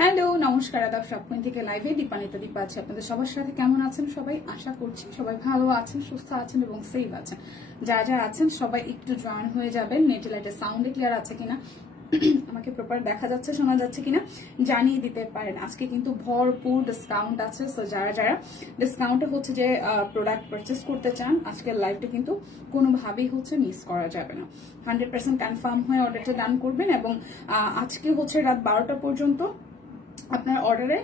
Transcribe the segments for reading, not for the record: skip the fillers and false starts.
Hello নমস্কার আদাব সবকোণ থেকে লাইভে দীপানিতা দীপা আছে আপনাদের সবার সাথে। কেমন আছেন সবাই? আশা করছি সবাই ভালো আছেন, সুস্থ আছেন এবং সেফ আছেন। যারা আছেন সবাই একটু জয়েন হয়ে যাবেন। নেটে লাইটের সাউন্ড ক্লিয়ার আছে কিনা, আমাকে প্রপার দেখা যাচ্ছে, শোনা যাচ্ছে কিনা জানিয়ে দিতে পারেন। আজকে কিন্তু ভরপুর ডিসকাউন্ট আছে। সো যারা ডিসকাউন্টে হচ্ছে যে প্রোডাক্ট পারচেস করতে চান, আজকের লাইভটা কিন্তু কোনোভাবেই হচ্ছে মিস করা যাবে না। 100% কনফার্ম হয়ে অর্ডারটা ডান করবেন এবং আজকে হচ্ছে রাত 12টা পর্যন্ত আপনার অর্ডারে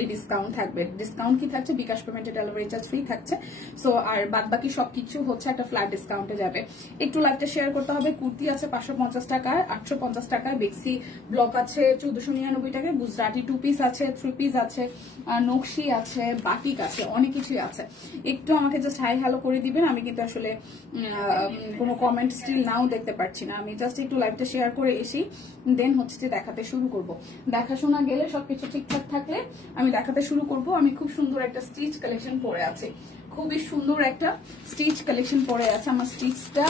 এই ডিসকাউন্ট থাকবে। ডিসকাউন্ট কি থাকছে? বিকাশ পেমেন্টে ডেলিভারি চার্জ ফ্রি থাকছে। সো আর বাদ বাকি সবকিছু হচ্ছে একটা ফ্ল্যাট ডিসকাউন্টে যাবে। একটু লাইভটা শেয়ার করতে হবে। কুর্তি আছে 550 টাকায়, 850 টাকায়, বেক্সি ব্লক আছে 1499 টাকায়, গুজরাটি 2 পিস আছে, 3 পিস আছে, নকশি আছে, বাটিক আছে, অনেক কিছুই আছে। একটু আমাকে জাস্ট হাই হ্যালো করে দিবেন। আমি কিন্তু আসলে কোনো কমেন্ট স্টিল নাও দেখতে পাচ্ছি না। আমি জাস্ট একটু লাইভটা শেয়ার করে এসি, দেন হচ্ছে যে দেখাতে শুরু করব। দেখাশোনা গেলে সবকিছু ঠিকঠাক থাকলে আমি দেখাতে শুরু করব। আমি খুব সুন্দর একটা স্টিচ কালেকশন পরে আছি, খুবই সুন্দর একটা স্টিচ কালেকশন পরে আছে। আমার স্টিচটা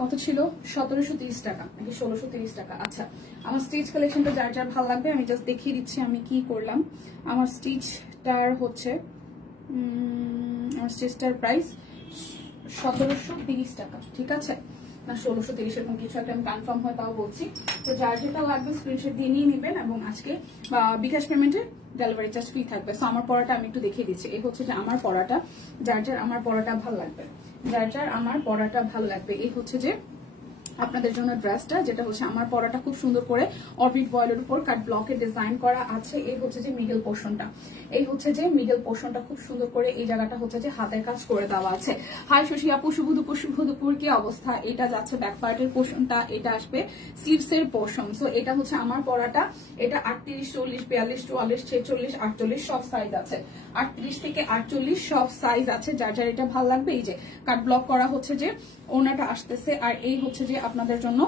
কত ছিল? 1730 টাকা নাকি 1630 টাকা? আচ্ছা, আমার স্টিচ কালেকশনটা যার ভালো লাগবে আমি জাস্ট দেখিয়ে দিচ্ছি আমি কি করলাম। আমার স্টিচটার হচ্ছে আমার স্টিচটার প্রাইস 1730 টাকা, ঠিক আছে না 1630 এরকম কিছু একটা, আমি কনফার্ম হয় তাও বলছি। তো যার যেটা লাগবে স্ক্রিনশট দিয়ে নিয়ে নেবেন এবং আজকে বিকাশ পেমেন্টে ডেলিভারি চার্জ ফ্রি থাকবে। সো আমার পড়াটা আমি একটু দেখিয়ে দিচ্ছি। এই হচ্ছে যে আমার পড়াটা, যার আমার পড়াটা ভালো লাগবে, যার আমার পড়াটা ভালো লাগবে। এই হচ্ছে যে আপনাদের জন্য ড্রেসটা, যেটা হচ্ছে আমার পরাটা খুব সুন্দর করে অরবিট ভয়েলের উপর কাট ব্লকে ডিজাইন করা আছে। এই হচ্ছে যে মিডল পোর্শনটা, এই হচ্ছে যে মিডল পোর্শনটা খুব সুন্দর করে এই জায়গাটা হচ্ছে যে হাতের কাজ করে দেওয়া আছে। হাই শশী আপু, শুভ দুপুর কি অবস্থা? এটা যাচ্ছে ব্যাক পার্টের পোর্শনটা, এটা আসবে স্লিভস এর পোর্শন। সো এটা হচ্ছে আমার পরাটা। এটা 38, 40, 42, 44, 46, 48 সব সাইজ আছে। 38 থেকে 48 সব সাইজ আছে। যার এটা ভালো লাগবে। এই যে কাট ব্লক করা হচ্ছে যে ওনাটা আসতেছে, আর এই হচ্ছে যে আপনাদের জন্য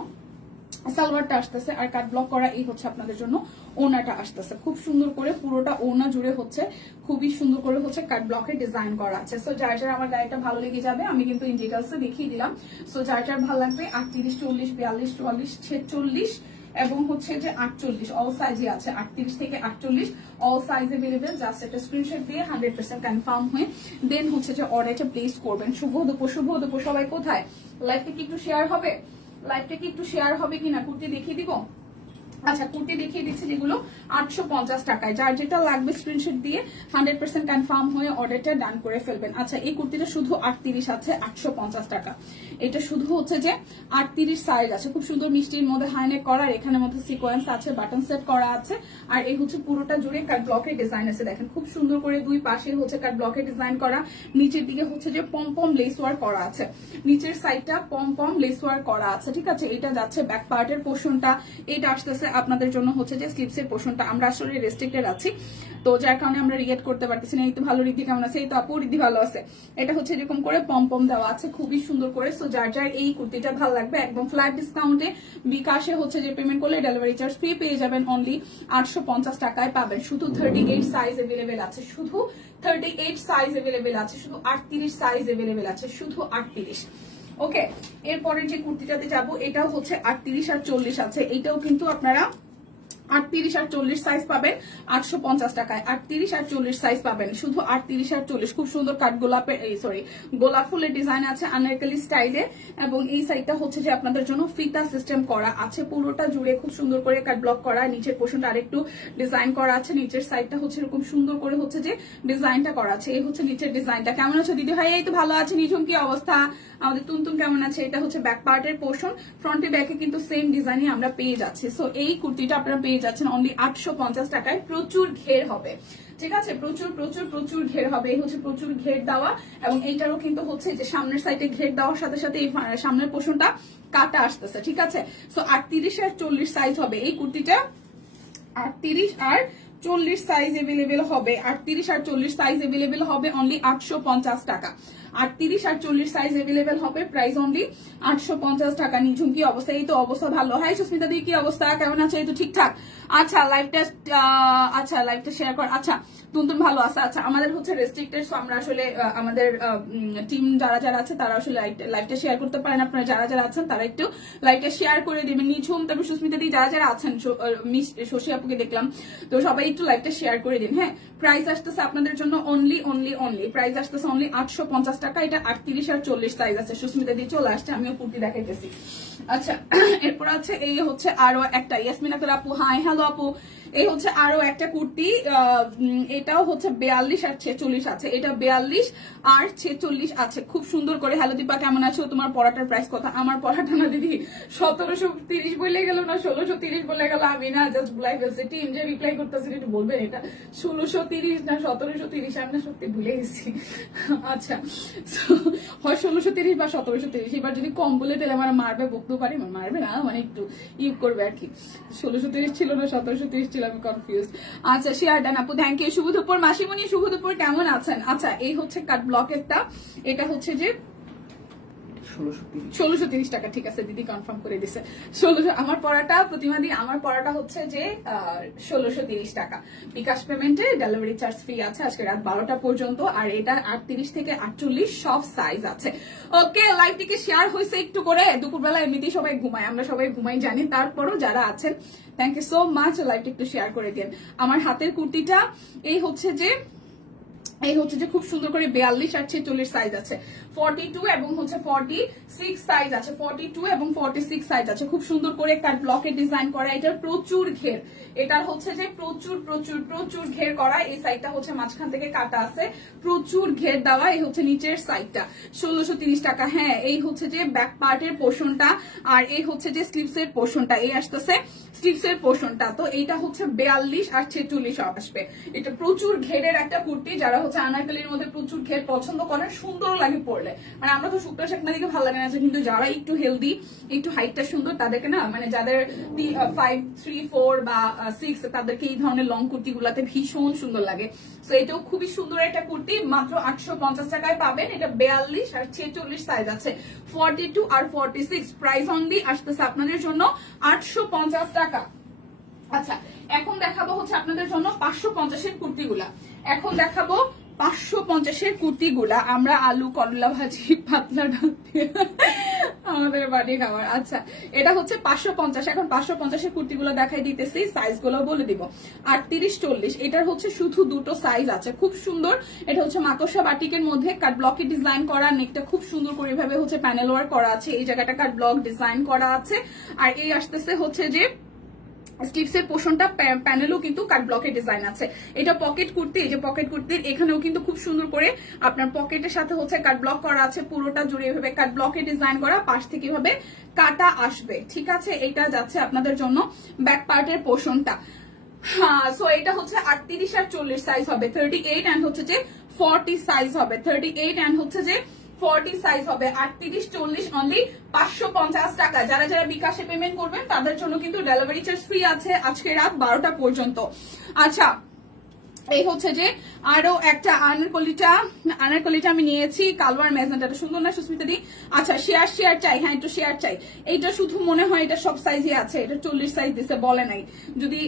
সালোয়ারটা আসতেছে, আর কাট ব্লক করা এই হচ্ছে আপনাদের জন্য ওনাটা আসতেছে। খুব সুন্দর করে পুরোটা ওনা জুড়ে হচ্ছে খুবই সুন্দর করে হচ্ছে কাট ব্লকের ডিজাইন করা আছে। সো যার আমার গাড়িটা ভালো লেগে যাবে আমি কিন্তু ইন ডিটেলসে দেখিয়ে দিলাম। সো যার ভালো লাগবে 38, 40, 42, 44, 46 এবং হচ্ছে যে 48 অল সাইজে আছে। 38 থেকে 48 অল সাইজ अवेलेबल। জাস্ট একটা স্ক্রিনশট দিয়ে 100% কনফার্ম হয়ে দেন হচ্ছে যে অর্ডারটা প্লেস করবেন। শুভ দুপুর সবাই কোথায়? লাইভটা কি একটু শেয়ার হবে? লাইভটা কি একটু শেয়ার হবে কিনা? কুর্তি দেখিয়ে দিব। আচ্ছা, কুর্তি দেখিয়ে দিচ্ছি যেগুলো 850 টাকায়। যার যেটা লাগবে স্ক্রিনশট দিয়ে 100% কনফার্ম হয়ে অর্ডারটা ডান করে ফেলবেন। আচ্ছা, এই কুর্তিটা শুধু 38 আছে, 850 টাকা। এটা শুধু হচ্ছে যে 38 সাইজ আছে। খুব সুন্দর মিষ্টির মধ্যে হাইনেক করা, এখানের মধ্যে সিকোয়েন্স আছে, বাটন সেট করা আছে, আর এই হচ্ছে পুরোটা জুড়ে কাট ব্লকের ডিজাইন আছে। দেখেন খুব সুন্দর করে দুই পাশে হচ্ছে কাট ব্লকের ডিজাইন করা। নিচের দিকে হচ্ছে যে পম লেস ওয়ার্ক করা আছে, নিচের সাইডটা পম লেস ওয়ার্ক করা আছে, ঠিক আছে। এটা যাচ্ছে ব্যাক পার্টের পোর্শনটা, এটা আসতেছে আপনাদের জন্য হচ্ছে যে স্লিভস এর পোর্শনটা। আমরা আসলে রেস্ট্রিক্টেড আছি, তো যার কারণে আমরা রিয়েক্ট করতে পারতেছি না। এই তো ভালো, রিদ্ধি কেমন আছে? এই তো আপু রিদ্ধি ভালো আছে। এটা হচ্ছে এরকম করে পম দেওয়া আছে খুবই সুন্দর করে। সো যার এই কুর্তিটা ভালো লাগবে একদম ফ্ল্যাট ডিসকাউন্টে বিকাশে হচ্ছে যে পেমেন্ট করলে ডেলিভারি চার্জ ফ্রি পেয়ে যাবেন। অনলি 850 টাকায় পাবেন। শুধু 38 সাইজ अवेलेबल আছে, শুধু 38 সাইজ अवेलेबल আছে, শুধু 38 সাইজ अवेलेबल আছে, শুধু 38। ওকে, এরপরে যে কুর্তিটাতে যাব এটাও হচ্ছে 38 আর 40 আছে। এটাও কিন্তু আপনারা 38 আর 40 সাইজ পাবেন 850 টাকায়। 38 আর 40 সাইজ পাবেন শুধু 38 আর 40। খুব সুন্দর কাঠ গোলাপের গোলাপ ফুলের ডিজাইন আছে আনারকলি স্টাইলে, এবং এই সাইডটা হচ্ছে যে আপনাদের জন্য ফিতা সিস্টেম করা আছে। পুরোটা জুড়ে খুব সুন্দর করে কাট ব্লক করা, নিচের পোর্শনটা আরেকটু ডিজাইন করা আছে। নিচের সাইডটা হচ্ছে এরকম সুন্দর করে হচ্ছে যে ডিজাইনটা করা আছে। এই হচ্ছে নিচের ডিজাইনটা। কেমন আছো দিদি ভাই? এই তো ভালো আছে। নিঝুম কি অবস্থা? আমাদের তুনতুন কেমন আছে? এটা হচ্ছে ব্যাক পার্টের পোর্শন, ফ্রন্টে ব্যাকে কিন্তু সেম ডিজাইনই আমরা পেয়ে যাচ্ছি। সো এই কুর্তিটা আপনারা পেয়ে যাচ্ছেন অনলি 850 টাকায়। প্রচুর ঘের হবে, ঠিক আছে, প্রচুর ঘের হবে। এই হচ্ছে প্রচুর ঘের দেওয়া, এবং এইটারও কিন্তু হচ্ছে যে সামনের সাইডে ঘের দেওয়ার সাথে সাথে এই সামনের পোর্শনটা কাটা আসতেছে, ঠিক আছে। সো 38 আর 40 সাইজ হবে এই কুর্তিটা। 38 আর 40 সাইজ अवेलेबल হবে। 38 আর 40 সাইজ अवेलेबल হবে অনলি 850 টাকা। 38 আর 40 সাইজ अवेलेबल হবে, প্রাইস অনলি 850 টাকা। নিঝুম কি অবস্থা? এই তো অবস্থা ভালো। হাই সুস্মিতা দি, কি অবস্থা, কেমন আছো? এই তো ঠিকঠাক। আচ্ছা লাইভটা শেয়ার কর। আচ্ছা তুমতুম ভালো আছে। আচ্ছা আমাদের হচ্ছে রেস্ট্রিক্টেড, সো আমরা আসলে আমাদের টিম যারা যারা আছে তারা আসলে লাইভটা শেয়ার করতে পারেন। আপনারা যারা যারা আছেন তারা একটু লাইভটা শেয়ার করে দিবেন। নিঝুম, তারপর সুস্মিতা দি, যারা যারা আছেন, শশী আপুকে দেখলাম, তো সবাই একটু লাইভটা শেয়ার করে দিন। হ্যাঁ, প্রাইস আসতেছে আপনাদের জন্য অনলি প্রাইস আসতেছে অনলি 850 টাকা। এটা 38 আর 40 সাইজ আছে। সুস্মিতা দি চলে আসছে, আমিও কুর্তি দেখাইতেছি। আচ্ছা এরপর আছে এই হচ্ছে আরো একটা ইয়াসমিন আক্তার আপু, হাই হ্যালো আপু। এই হচ্ছে আরো একটা কুর্তি, এটাও হচ্ছে 42 আর 46 আছে। এটা 42 আর 46 আছে, খুব সুন্দর করে। হ্যালো দীপা, কেমন আছো? তোমার পড়াটার প্রাইস কত? আমার পড়াটা না দিদি 1730 বলে গেল না 1630 বলে গেল, আমি না জাস্ট ভুলাই ফেলছি। টিম যে রিপ্লাই করতেছে একটু বলবেন এটা 1630 না 1730, আমি না সত্যি ভুলে গেছি। আচ্ছা হয় 1630 বা 1730, এবার যদি কম বলে তাহলে আমার মারবে, বকতে পারি, মারবে না মানে একটু ইউজ করবে আর কি। 1630 ছিল না 1730 ছিল, আমি কনফিউজ। আচ্ছা শেয়ার ডান আপু, থ্যাংক ইউ। শুভ দুপুর মাসিমণি, শুভ দুপুর, কেমন আছেন? আচ্ছা এই হচ্ছে কাট ব্লকেরটা, এটা হচ্ছে যে 1630 টাকা। ঠিক আছে দিদি কনফার্ম করে দিছে 1600। আমার পড়াটা প্রতিমাদি, আমার পড়াটা হচ্ছে যে 1630 টাকা। বিকাশ পেমেন্টে ডেলিভারি চার্জ ফ্রি আছে আজকে রাত 12টা পর্যন্ত। আর এটা 38 থেকে 48 সব সাইজ আছে। ওকে, লাইভটিকে শেয়ার হয়েছে একটু করে। দুপুরবেলা এমনিতেই সবাই ঘুমায়, আমরা সবাই ঘুমাই জানি, তারপরও যারা আছেন থ্যাংক ইউ সো মাচ। লাইভটি একটু শেয়ার করে দিন। আমার হাতের কুর্তিটা এই হচ্ছে যে খুব সুন্দর করে 42 আর 46 সাইজ আছে, 42 এবং হচ্ছে 46 সাইজ আছে, 42 এবং 46 সাইজ আছে। খুব সুন্দর করে কাট ব্লকের ডিজাইন করা, এটার প্রচুর ঘের, এটার হচ্ছে যে প্রচুর ঘের করা। এই সাইডটা হচ্ছে মাঝখান থেকে কাটা আছে, প্রচুর ঘের দেওয়া। এই হচ্ছে নিচের সাইডটা 1630 টাকা। হ্যাঁ, এই হচ্ছে যে ব্যাক পার্টের পোর্শনটা, আর এই হচ্ছে যে স্লিভসের পোর্শনটা, এই আসতেছে স্লিভসের পোর্শনটা। তো এইটা হচ্ছে 42 আর 46 আসবে। এটা প্রচুর ঘেরের একটা কুর্তি, যারা হচ্ছে আনারকলির মধ্যে প্রচুর ঘের পছন্দ করেন, সুন্দর লাগে পরলে। মানে আমরা তো শুকনা শাকনা দিকে ভালো লাগে না, কিন্তু যারা একটু হেলদি, একটু হাইটটা সুন্দর, তাদেরকে না, মানে যাদের 5, 3, 4 বা 6, তাদেরকে এই ধরনের লং কুর্তি গুলাতে ভীষণ সুন্দর লাগে। তো এটাও খুবই সুন্দর একটা কুর্তি, মাত্র 850 টাকায় পাবেন। এটা 42 আর 46 সাইজ আছে, 42 আর 46। প্রাইস অনলি আসতেছে আপনাদের জন্য 850 টাকা। আচ্ছা এখন দেখাবো হচ্ছে আপনাদের জন্য 550-এর কুর্তিগুলা। এখন দেখাবো 550-এর কুর্তিগুলা। আমরা আলু করলা ভাজি পাতলা ডাল আমাদের বাড়ি খাবার। আচ্ছা এটা হচ্ছে 550। এখন 550-এর কুর্তিগুলো দেখাই দিতেছি, সাইজ গুলো বলে দিব। 38, 40, এটার হচ্ছে শুধু দুটো সাইজ আছে, খুব সুন্দর। এটা হচ্ছে মাকড়সা বাটিকের মধ্যে কাট ব্লকের ডিজাইন করা, নেকটা খুব সুন্দর করে এভাবে হচ্ছে প্যানেল ওয়ার্ক করা আছে, এই জায়গাটা কাট ব্লক ডিজাইন করা আছে। আর এই আসতেছে হচ্ছে যে স্লিভসের পোর্শনটা প্যানেলও কিন্তু কাট ব্লকের ডিজাইন আছে। এটা পকেট কুর্তি, এই যে পকেট কুর্তির এখানেও কিন্তু খুব সুন্দর করে আপনার পকেটের সাথে হচ্ছে কাট ব্লক করা আছে, পুরোটা জুড়ে এভাবে কাট ব্লকের ডিজাইন করা, পাশ থেকে এভাবে কাটা আসবে। ঠিক আছে, এটা যাচ্ছে আপনাদের জন্য ব্যাক পার্টের পোর্শনটা। হ্যাঁ, সো এটা হচ্ছে 38 আর 40 সাইজ হবে, 38 এন্ড হচ্ছে যে 40 সাইজ হবে, 38 এন্ড হচ্ছে যে 40 সাইজ হবে। 38, 40 অনলি 550 টাকা। যারা যারা বিকাশে পেমেন্ট করবেন তাদের জন্য কিন্তু ডেলিভারি চার্জ ফ্রি আছে আজকে রাত 12টা পর্যন্ত। আচ্ছা এই হচ্ছে যে আরো একটা আনারকলিটা আমি নিয়েছি, কালোয়ার মেজেন্টাটা সুন্দর না সুস্মিতা দি? আচ্ছা শেয়ার চাই, হ্যাঁ একটু শেয়ার চাই। এইটা শুধু মনে হয় এটা সব সাইজে আছে, এটা 40 সাইজ দিছে, বলে নাই। যদি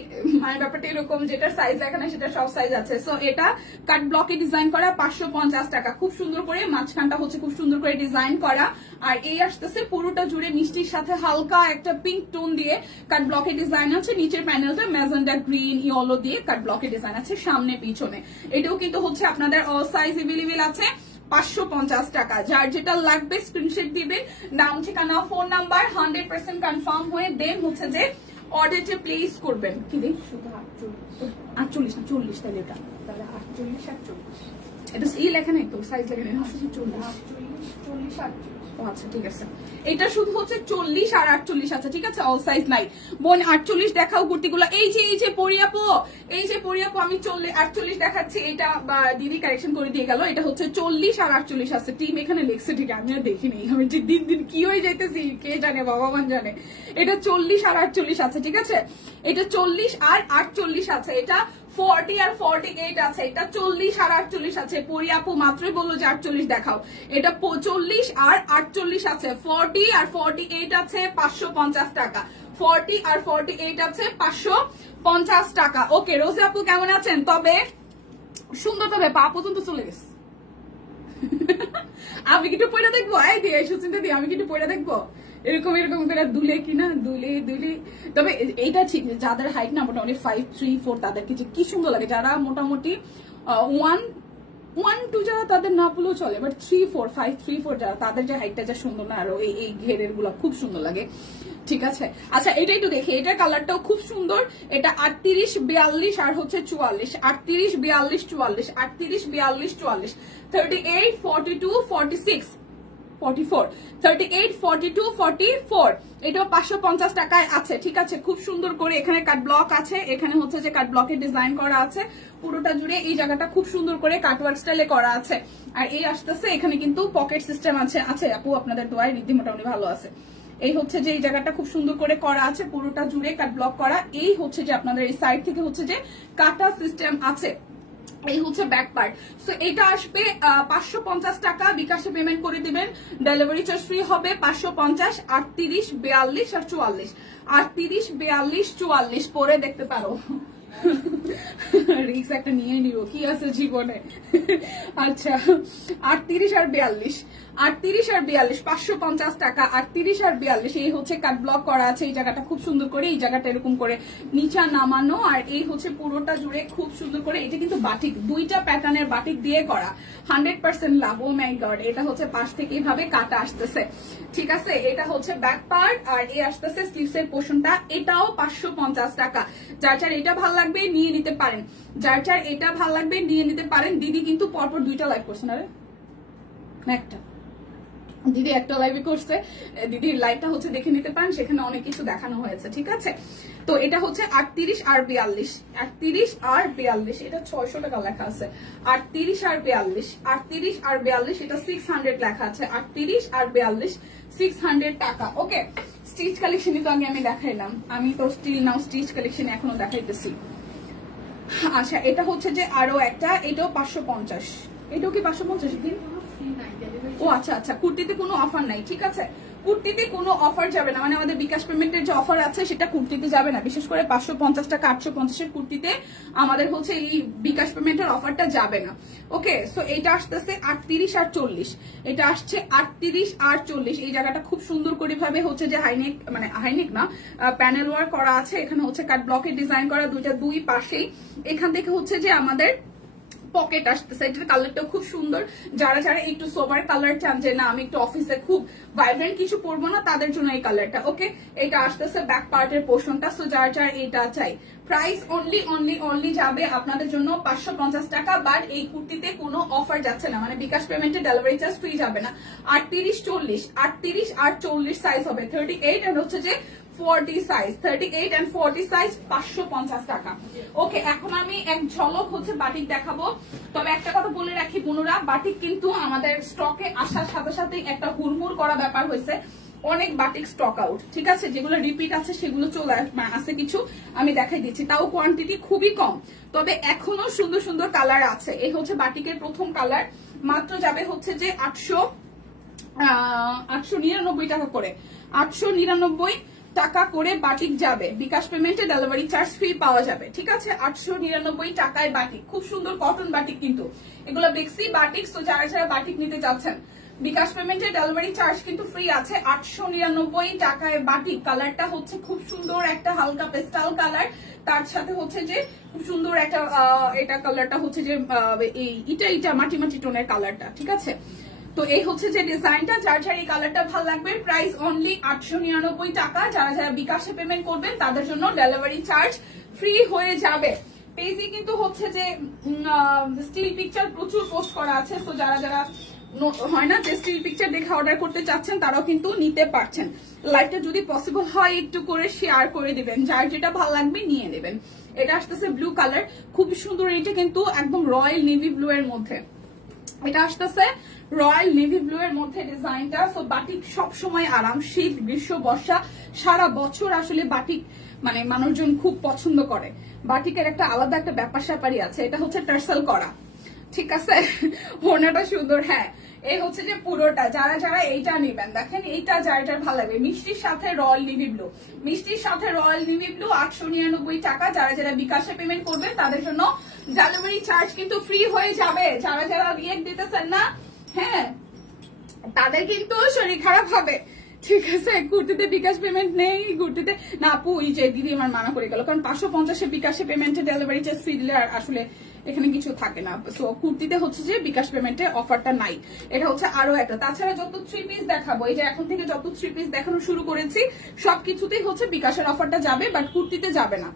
মানে ব্যাপারটা এরকম, যেটার সাইজ লেখা নাই সেটা সব সাইজ আছে। সো এটা কাট ব্লকে ডিজাইন করা, 550 টাকা। খুব সুন্দর করে মাঝখানটা হচ্ছে খুব সুন্দর করে ডিজাইন করা, আর এই আসতেছে পুরোটা জুড়ে মিষ্টির সাথে হালকা একটা পিঙ্ক টোন দিয়ে কাট ব্লকে ডিজাইন আছে। নিচের প্যানেলটা ম্যাজেন্টা গ্রিন ইয়েলো দিয়ে কাট ব্লকে ডিজাইন আছে সামনে পিছনে। এটাও কিন্তু হচ্ছে আপনাদের অল সাইজ अवेलेबल আছে, 550 টাকা। যার যেটা লাগবে স্ক্রিনশট দিবেন, নাম ঠিকানা ফোন নাম্বার 100% কনফার্ম হয়ে দেন হচ্ছে যে অর্ডারটা প্লেস করবেন। কি দেখ শুধু 48 না 40, তাহলে এটা তাহলে 48, 48 এটা এই লেখা নেই তো, সাইজ লেখা নেই, শুধু 40, 48। আচ্ছা ঠিক আছে, এটা শুধু হচ্ছে 40 আর 48 আছে। ঠিক আছে, অল সাইজ নাই। বোন 48 দেখাও কুর্তিগুলো। এই যে পরিয়াপু, আমি 48 দেখাচ্ছি। এটা দিদি কারেকশন করে দিয়ে গেল, এটা হচ্ছে 40 আর 48 আছে। টিম এখানে লিখছে, ঠিক আমি আর দেখিনি, আমি যে দিন কি হয়ে যাইতেছি কে জানে, ভগবান জানে। এটা 40 আর 48 আছে। ঠিক আছে, এটা 40 আর 48 আছে। এটা 40 আর 48 আছে, এটা 40 আর 48 আছে। পরি আপু মাত্রই বললো যে 48 দেখাও, এটা 40 আর 48 আছে। 40 আর 48 আছে 550 টাকা, 40 আর 48 আছে 550 টাকা। ওকে রোজি আপু কেমন আছেন? তবে সুন্দর, তবে পা পর্যন্ত চলে গেছে। আমি কি একটু পয়লা দেখবো? এই দিয়ে সুচিন্তা দিয়ে আমি কি একটু পয়লা দেখবো? এরকম এরকম করে দুলে কিনা দুলে দুলে। তবে এইটা ঠিক, যাদের হাইট না মোটামুটি 5, 3, 4 তাদেরকে যে কি সুন্দর লাগে। যারা মোটামুটি 1, 2 যারা তাদের না বলেও চলে, বাট 3, 4, 5, 3, 4 যারা তাদের যে হাইটটা যা সুন্দর না, আরো এই ঘেরের গুলা খুব সুন্দর লাগে। ঠিক আছে, আচ্ছা এটা একটু দেখি, এটার কালারটাও খুব সুন্দর। এটা 38, 42 আর হচ্ছে 44, 38, 42, 44, 38, 42, 44, 38, 42, 46, 44, 38, 42, 44, এটাও 550 টাকায় আছে। ঠিক আছে, খুব সুন্দর করে এখানে কাট ব্লক আছে, এখানে হচ্ছে যে কাট ব্লকের ডিজাইন করা আছে পুরোটা জুড়ে। এই জায়গাটা খুব সুন্দর করে কাটওয়ার্ক স্টাইলে করা আছে। আর এই আসতেছে এখানে কিন্তু পকেট সিস্টেম আছে। আছে আপু আপনাদের দোয়ায় রীতি মোটামুটি ভালো আছে। এই হচ্ছে যে এই জায়গাটা খুব সুন্দর করে করা আছে, পুরোটা জুড়ে কাট ব্লক করা। এই হচ্ছে যে আপনাদের এই সাইড থেকে হচ্ছে যে কাটা সিস্টেম আছে। এই হচ্ছে ব্যাক পার্ট। সো এটা আসবে 550 টাকা, বিকাশে পেমেন্ট করে দিবেন, ডেলিভারি চার্জ ফ্রি হবে 550। 38, 42 আর 44, 38, 42, 44 পরে দেখতে পারো। রিক্স একটা নিয়ে নিব, কি আছে জীবনে। আচ্ছা 38 আর 42, 38 আর 42 550 টাকা, 38 আর 42। এই হচ্ছে কাট ব্লক করা আছে, এই জায়গাটা খুব সুন্দর করে, এই জায়গাটা এরকম করে নিচা নামানো। আর এই হচ্ছে পুরোটা জুড়ে খুব সুন্দর করে, এটা কিন্তু বাটিক, দুইটা প্যাটার্নের বাটিক দিয়ে করা, 100% লাভ। ও মাই গড, এটা হচ্ছে পাশ থেকে এইভাবে কাটা আসতেছে। ঠিক আছে, এটা হচ্ছে ব্যাক পার্ট আর এই আসতেছে স্লিভস এর পোর্শনটা, এটাও 550 টাকা। যার যার এটা ভালো লাগবে নিয়ে নিতে পারেন, যার যার এটা ভালো লাগবে নিয়ে নিতে পারেন। দিদি কিন্তু পরপর 2টা লাইভ করছে না রে, একটা দিদি একটা লাইভে করছে, দিদির লাইভটা হচ্ছে দেখে নিতে পারেন, সেখানে অনেক কিছু দেখানো হয়েছে। ঠিক আছে, তো এটা হচ্ছে 38 আর 42, 38 আর 42, এটা 600 টাকা লেখা আছে। 38 আর 42, 38 আর 42, এটা 600 লেখা আছে। 38 আর 42, 600 টাকা। ওকে, স্টিচ কালেকশনই তো আগে আমি দেখাইলাম, আমি তো স্টিল নাও স্টিচ কালেকশন এখনো দেখাইতেছি। আচ্ছা এটা হচ্ছে যে আরো একটা, এটাও 550, এটাও কি 550 দিন? ও আচ্ছা আচ্ছা, কুর্তিতে কোনো অফার নাই। ঠিক আছে, কুর্তিতে কোনো অফার যাবে না, মানে আমাদের বিকাশ পেমেন্টের যে অফার আছে সেটা কুর্তিতে যাবে না, বিশেষ করে 550 টাকা 850 এর কুর্তিতে আমাদের হচ্ছে এই বিকাশ পেমেন্টের অফারটা যাবে না। ওকে, সো এটা আসতেছে 38 আর 40, এটা আসছে 38 আর 40। এই জায়গাটা খুব সুন্দর করে ভাবে হচ্ছে যে হাইনেক, মানে হাইনেক না, প্যানেল ওয়ার্ক করা আছে। এখানে হচ্ছে কাট ব্লকের ডিজাইন করা, দুই পাশেই। এখান থেকে হচ্ছে যে আমাদের পকেট আসতেছে, এটার কালারটাও খুব সুন্দর। যারা যারা একটু সোবার কালার চান, যে না আমি একটু অফিসে খুব ভাইব্রেন্ট কিছু পরবো না, তাদের জন্য এই কালারটা। ওকে, এটা আসতেছে ব্যাক পার্টের পোর্শনটা। সো যার যার এটা চাই, প্রাইস অনলি যাবে আপনাদের জন্য 550 টাকা। বাট এই কুর্তিতে কোনো অফার যাচ্ছে না, মানে বিকাশ পেমেন্টে ডেলিভারি চার্জ ফ্রি যাবে না। 38, 40, 38 আর 40 সাইজ হবে, 38 এন্ড হচ্ছে যে 40 সাইজ, 38 and 40 সাইজ 550 টাকা। ওকে, এখন আমি এক ঝলক হচ্ছে বাটিক দেখাবো। তবে একটা কথা বলে রাখি বন্ধুরা, বাটিক কিন্তু আমাদের স্টকে আসার সাথে সাথে একটা হুড়মুড় করা ব্যাপার হয়েছে, অনেক বাটিক স্টক আউট। ঠিক আছে, যেগুলো রিপিট আছে সেগুলো চলে আসে কিছু, আমি দেখাই দিচ্ছি, তাও কোয়ান্টিটি খুবই কম। তবে এখনো সুন্দর সুন্দর কালার আছে। এই হচ্ছে বাটিকের প্রথম কালার, মাত্র যাবে হচ্ছে যে 899 টাকা করে, 899 টাকা করে বাটিক যাবে, বিকাশ পেমেন্টে ডেলিভারি চার্জ ফ্রি পাওয়া যাবে। ঠিক আছে, 899 টাকায় বাটিক, খুব সুন্দর কটন বাটিক, কিন্তু এগুলো বেক্সি বাটিক। তো যারা যারা বাটিক নিতে যাচ্ছেন, বিকাশ পেমেন্টে ডেলিভারি চার্জ কিন্তু ফ্রি আছে। 899 টাকায় বাটিক। কালারটা হচ্ছে খুব সুন্দর একটা হালকা পেস্টাল কালার, তার সাথে হচ্ছে যে খুব সুন্দর একটা এটা কালারটা হচ্ছে যে ইটা মাটি মাটি টোনের কালারটা। ঠিক আছে, তো এই হচ্ছে যে ডিজাইনটা, যার যার এই কালারটা ভালো লাগবে, প্রাইস অনলি 899 টাকা। যারা যারা বিকাশে পেমেন্ট করবেন তাদের জন্য ডেলিভারি চার্জ ফ্রি হয়ে যাবে। পেজে কিন্তু হচ্ছে যে স্টিল পিকচার প্রচুর পোস্ট করা আছে, তো যারা যারা হয় না যে স্টিল পিকচার দেখে অর্ডার করতে চাচ্ছেন তারাও কিন্তু নিতে পারছেন। লাইভটা যদি পসিবল হয় একটু করে শেয়ার করে দিবেন, যার যেটা ভালো লাগবে নিয়ে নেবেন। এটা আসতেছে ব্লু কালার, খুব সুন্দর, এটা কিন্তু একদম রয়্যাল নেভি ব্লু এর মধ্যে। এটা আসতেছে রয়্যাল নেভি ব্লু এর মধ্যে ডিজাইনটা। সো বাটিক সব সময় আরাম, শীত গ্রীষ্ম বর্ষা সারা বছর আসলে বাটিক মানে মানুষজন খুব পছন্দ করে। বাটিকের একটা আলাদা একটা ব্যাপার স্যাপারই আছে। এটা হচ্ছে টার্সেল করা, ঠিক আছে, ওড়নাটা সুন্দর। হ্যাঁ, এই হচ্ছে যে পুরোটা, যারা যারা এইটা নিবেন দেখেন, এইটা যার যার ভালো লাগবে। মিষ্টির সাথে রয়্যাল নেভি ব্লু, মিষ্টির সাথে রয়্যাল নেভি ব্লু 899 টাকা। যারা যারা বিকাশে পেমেন্ট করবে তাদের জন্য ডেলিভারি চার্জ কিন্তু ফ্রি হয়ে যাবে। যারা যারা রিয়েক্ট দিতেছেন না, হ্যাঁ, তাদের কিন্তু শরীর খারাপ হবে, ঠিক আছে। কুর্তিতে বিকাশ পেমেন্ট নেই, কুর্তিতে না আপু, এই যে দিদি আমার মানা করে গেল, কারণ 550 বিকাশে পেমেন্টে ডেলিভারি চার্জ ফ্রি দিলে আসলে এখানে কিছু থাকে না। সো কুর্তিতে হচ্ছে যে বিকাশ পেমেন্টে অফারটা নাই। এটা হচ্ছে আরো একটা। তাছাড়া যত 3 পিস দেখাবো, এই যে এখন থেকে যত 3 পিস দেখানো শুরু করেছি সবকিছুতেই হচ্ছে বিকাশের অফারটা যাবে, বাট কুর্তিতে যাবে না,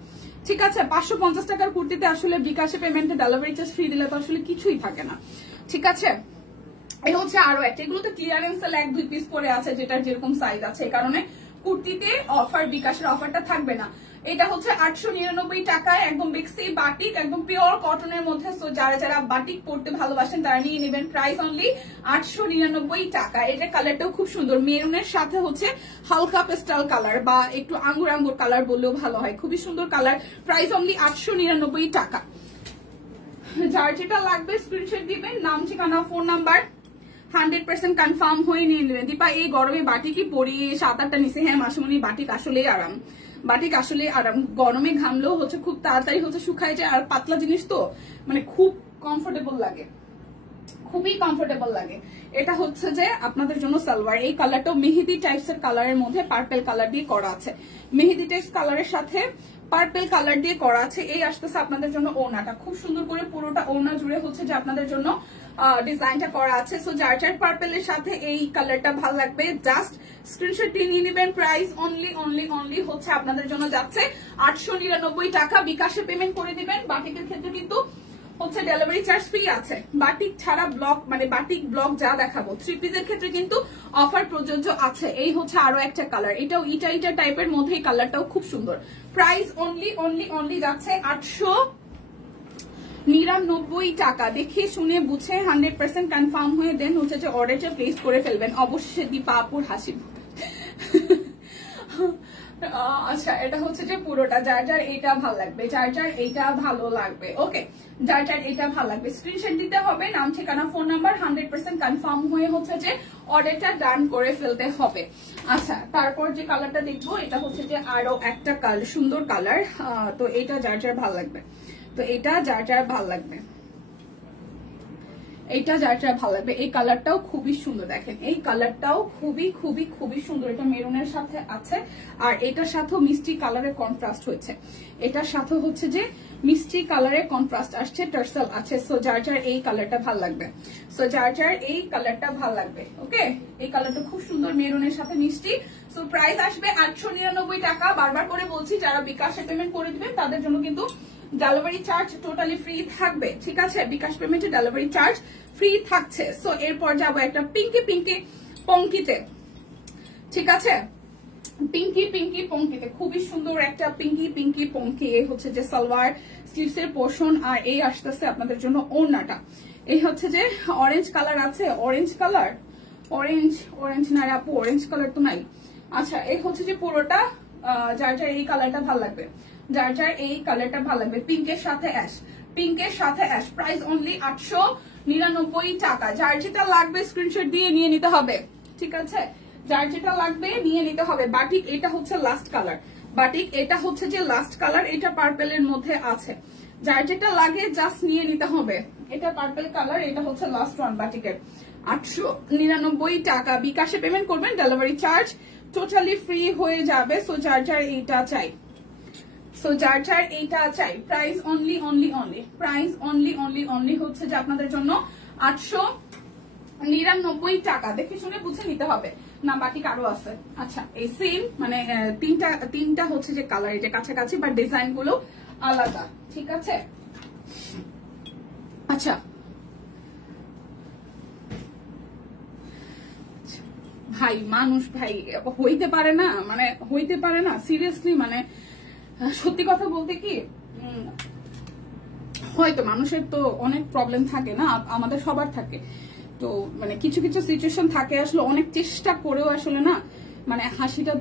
ঠিক আছে। 550 টাকার কুর্তিতে আসলে বিকাশে পেমেন্টে ডেলিভারি চার্জ ফ্রি দিলে তো আসলে কিছুই থাকে না, ঠিক আছে। এই হচ্ছে আরো একটা। এগুলো তো ক্লিয়ারেন্স সেল 1-2 পিস করে আছে, যেটার যেরকম সাইজ আছে, এই কারণে কুর্তিতে অফার বিকাশের অফারটা থাকবে না। এটা হচ্ছে 899 টাকায়, একদম বেক্সি বাটিক, একদম পিওর কটনের মধ্যে। সো যারা যারা বাটিক পরতে ভালোবাসেন তারা নিয়ে নেবেন। প্রাইস অনলি 899 টাকা। এটা কালারটাও খুব সুন্দর, মেরুনের সাথে হচ্ছে হালকা পেস্টাল কালার বা একটু আঙ্গুর আঙ্গুর কালার বললেও ভালো হয়, খুবই সুন্দর কালার। প্রাইস অনলি 899 টাকা। যার যেটা লাগবে স্ক্রিনশট দিবেন, নাম ঠিকানা ফোন নাম্বার 100% কনফার্ম হয়ে নিয়ে নেবেন। দীপা এই গরমে বাটিকই পরি, 7-8টা নিচে। হ্যাঁ মাসুমনি, বাটিক আসলেই আরাম, বাটিক আসলে আরাম। গরমে ঘামলেও হচ্ছে খুব তাড়াতাড়ি হচ্ছে শুকায় যায়, আর পাতলা জিনিস তো মানে খুব কমফোর্টেবল লাগে, খুবই কমফোর্টেবল লাগে। এটা হচ্ছে যে আপনাদের জন্য সালোয়ার। এই কালারটাও মেহেদি টাইপস এর কালারের মধ্যে পার্পল কালার দিয়ে করা আছে, মেহেদি টাইপস কালারের সাথে পার্পল কালার দিয়ে করা আছে। এই আসতেছে আপনাদের জন্য ওড়নাটা, খুব সুন্দর করে পুরোটা ওড়না জুড়ে হচ্ছে যে আপনাদের জন্য ডিজাইনটা করা আছে। সো যার যার পার্পলের সাথে এই কালারটা ভালো লাগবে জাস্ট স্ক্রিনশট নিয়ে নেবেন। প্রাইস অনলি অনলি অনলি হচ্ছে আপনাদের জন্য যাচ্ছে 899 টাকা। বিকাশে পেমেন্ট করে দিবেন। বাটিকের ক্ষেত্রে কিন্তু হচ্ছে ডেলিভারি চার্জ ফ্রি আছে। বাটিক ছাড়া ব্লক মানে বাটিক ব্লক যা দেখাবো 3 পিসের ক্ষেত্রে কিন্তু অফার প্রযোজ্য আছে। এই হচ্ছে আরো একটা কালার, এটাও ইটা টাইপের মধ্যে, এই কালারটাও খুব সুন্দর। প্রাইস অনলি অনলি অনলি যাচ্ছে 899 টাকা। দেখে শুনে বুঝে 100% কনফার্ম হয়ে দেন হচ্ছে যে অর্ডারটা প্লেস করে ফেলবেন। অবশ্যই দীপা আপুর হাসি। আচ্ছা, এটা হচ্ছে যে পুরোটা, যার যার এটা ভালো লাগবে, যার যার এইটা ভালো লাগবে, ওকে, যার যার এটা ভালো লাগবে স্ক্রিনশট দিতে হবে, নাম ঠিকানা ফোন নাম্বার 100% কনফার্ম হয়ে হচ্ছে যে অর্ডারটা ডান করে ফেলতে হবে। আচ্ছা, তারপর যে কালারটা দেখবো এটা হচ্ছে যে আরো একটা কালার, সুন্দর কালার। তো এটা যার যার ভালো লাগবে, তো এটা যার যার ভালো লাগবে, এইটা যার যার ভালো লাগবে। এই কালারটাও খুবই সুন্দর, দেখেন এই কালারটাও খুবই খুবই খুবই সুন্দর। এটা মেরুনের সাথে আছে, আর এটার সাথেও মিষ্টি কালারের কন্ট্রাস্ট হয়েছে, এটার সাথে হচ্ছে যে মিষ্টি কালারের কন্ট্রাস্ট আসছে, টার্সেল আছে। সো যার যার এই কালারটা ভালো লাগবে, সো যার যার এই কালারটা ভালো লাগবে, ওকে। এই কালারটা খুব সুন্দর, মেরুনের সাথে মিষ্টি। সো প্রাইস আসবে 899 টাকা। বারবার করে বলছি, যারা বিকাশে পেমেন্ট করে দিবেন তাদের জন্য কিন্তু ডেলিভারি চার্জ টোটালি ফ্রি থাকবে, ঠিক আছে। বিকাশ পেমেন্টে ডেলিভারি চার্জ ফ্রি থাকছে। সো এরপর যাবো একটা পিঙ্কি পিঙ্কি পঙ্কিতে, ঠিক আছে। পিঙ্কি পিঙ্কি পঙ্কিতে খুবই সুন্দর একটা পিঙ্কি পিঙ্কি পঙ্কি। এই হচ্ছে যে সালোয়ার স্লিভস এর পোর্শন, আর এই আসতেছে আপনাদের জন্য ওড়নাটা। এই হচ্ছে যে অরেঞ্জ কালার আছে, অরেঞ্জ কালার, অরেঞ্জ অরেঞ্জ না আপু, অরেঞ্জ কালার তো নাই। আচ্ছা, এই হচ্ছে যে পুরোটা, যার যার এই কালারটা ভালো লাগবে, যার যার এই কালারটা ভালো লাগবে, পিঙ্কের সাথে অ্যাশ, পিঙ্কের সাথে অ্যাশ। প্রাইস অনলি 899 টাকা। যার যেটা লাগবে স্ক্রিনশট দিয়ে নিয়ে নিতে হবে, ঠিক আছে। যার যেটা লাগবে নিয়ে নিতে হবে। বাটিক এটা হচ্ছে লাস্ট কালার, বাটিক এটা হচ্ছে যে লাস্ট কালার, এটা পার্পেলের মধ্যে আছে। যার যেটা লাগে জাস্ট নিয়ে নিতে হবে। এটা পার্পেল কালার, এটা হচ্ছে লাস্ট ওয়ান বাটিকের। 899 টাকা। বিকাশে পেমেন্ট করবেন, ডেলিভারি চার্জ টোটালি ফ্রি হয়ে যাবে। সো যার যার এইটা চাই, সো যার যার এইটা চাই, price only only only, price only only only হচ্ছে যে আপনাদের জন্য 899 টাকা। দেখে শুনে বুঝে নিতে হবে না, বাকি কারো আছে। আচ্ছা, এই সেম মানে তিনটা হচ্ছে যে কালার, এটা কাছাকাছি বাট ডিজাইন গুলো আলাদা, ঠিক আছে। আচ্ছা, ভাই মানুষ ভাই হইতে পারে না, মানে হইতে পারে না সিরিয়াসলি। মানে সত্যি কথা বলতে কি, হয়তো মানুষের তো অনেক প্রবলেম থাকে না, আমাদের সবার থাকে, তো মানে কিছু কিছু সিচুয়েশন থাকে আসলে অনেক চেষ্টা করেও আসলে না মানে হাসিটা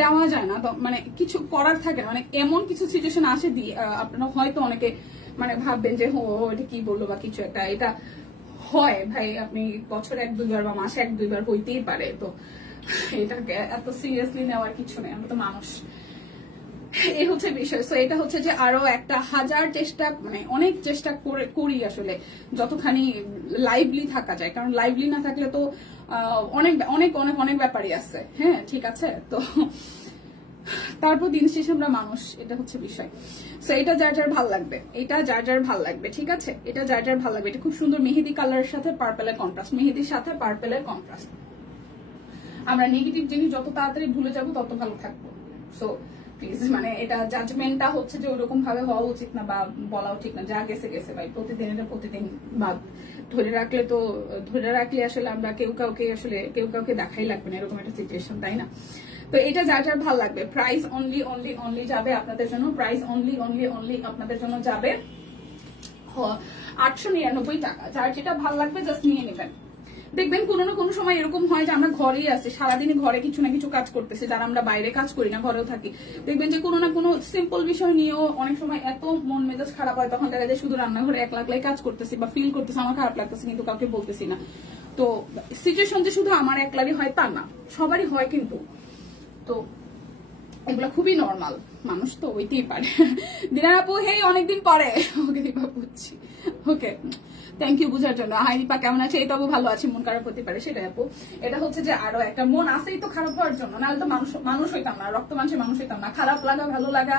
দেওয়া যায় না, মানে কিছু করার থাকে না, মানে এমন কিছু সিচুয়েশন আসে দিয়ে আপনারা হয়তো অনেকে মানে ভাববেন যে এটা কি বললো বা কিছু একটা, এটা হয় ভাই, আপনি বছরে 1-2 বার বা মাসে 1-2 বার হইতেই পারে, তো এটাকে এত সিরিয়াসলি নেওয়ার কিছু নেই, আমরা তো মানুষ, এই হচ্ছে বিষয়। তো এটা হচ্ছে যে আরো একটা হাজার চেষ্টা, মানে অনেক চেষ্টা করি আসলে যতখানি লাইভলি থাকা যায়, কারণ লাইভলি না থাকলে তো অনেক অনেক অনেক অনেক ব্যাপারই আছে, হ্যাঁ ঠিক আছে, তো তারপর দিন শেষে আমরা মানুষ, এটা হচ্ছে বিষয়। সো এটা যার যার ভাল লাগবে, এটা যার যার ভাল লাগবে, ঠিক আছে, এটা যার যার ভাল লাগবে। এটা খুব সুন্দর মেহেদি কালারের সাথে পার্পেলের কন্ট্রাস্ট, মেহেদির সাথে পার্পেলের কন্ট্রাস্ট। আমরা নেগেটিভ জিনিস যত তাড়াতাড়ি ভুলে যাব তত ভালো থাকবো। সো প্লিজ, মানে এটা জাজমেন্টটা হচ্ছে যে ওরকম ভাবে হওয়া উচিত না বা বলাও ঠিক না, যা গেছে গেছে ভাই, প্রতিদিন এটা প্রতিদিন বাদ, ধরে রাখলে আসলে আমরা কেউ কাউকে দেখাই লাগবে না, এরকম একটা সিচুয়েশন, তাই না? তো এটা যার যার ভাল লাগবে। প্রাইস অনলি অনলি অনলি যাবে আপনাদের জন্য, প্রাইস অনলি অনলি অনলি আপনাদের জন্য যাবে 899 টাকা। যার যেটা ভাল লাগবে জাস্ট নিয়ে নেবেন। দেখবেন কোনো না কোনো সময় এরকম হয় যে আমরা ঘরেই আছি, সারাদিনে ঘরে কিছু না কিছু কাজ করতেছি, যারা আমরা বাইরে কাজ করি না, ঘরেও থাকি, দেখবেন যে কোনো না কোনো সিম্পল বিষয় নিয়েও অনেক সময় এত মন মেজাজ খারাপ হয়, তখন দেখা যায় শুধু রান্নাঘরে একলাই কাজ করতেছি বা ফিল করতেছি আমার খারাপ লাগতেছে, কিন্তু কাউকে বলতেছি না। তো সিচুয়েশন যে শুধু আমার একলারই হয় তা না, সবারই হয়, কিন্তু তো এগুলো খুবই নর্মাল, মানুষ তো হইতেই পারে। দিনার আপু হেই অনেকদিন পরে, ওকে দীপা বুঝছি, ওকে থ্যাংক ইউ বুঝার জন্য। হাই দীপা কেমন আছে? এই তো আপু ভালো আছে, মন খারাপ হতে পারে সেটাই আপু। এটা হচ্ছে যে আরো একটা মন আছেই তো খারাপ হওয়ার জন্য, নাহলে তো মানুষ হইতাম না, রক্ত মাংসের মানুষ হইতাম না। খারাপ লাগা, ভালো লাগা,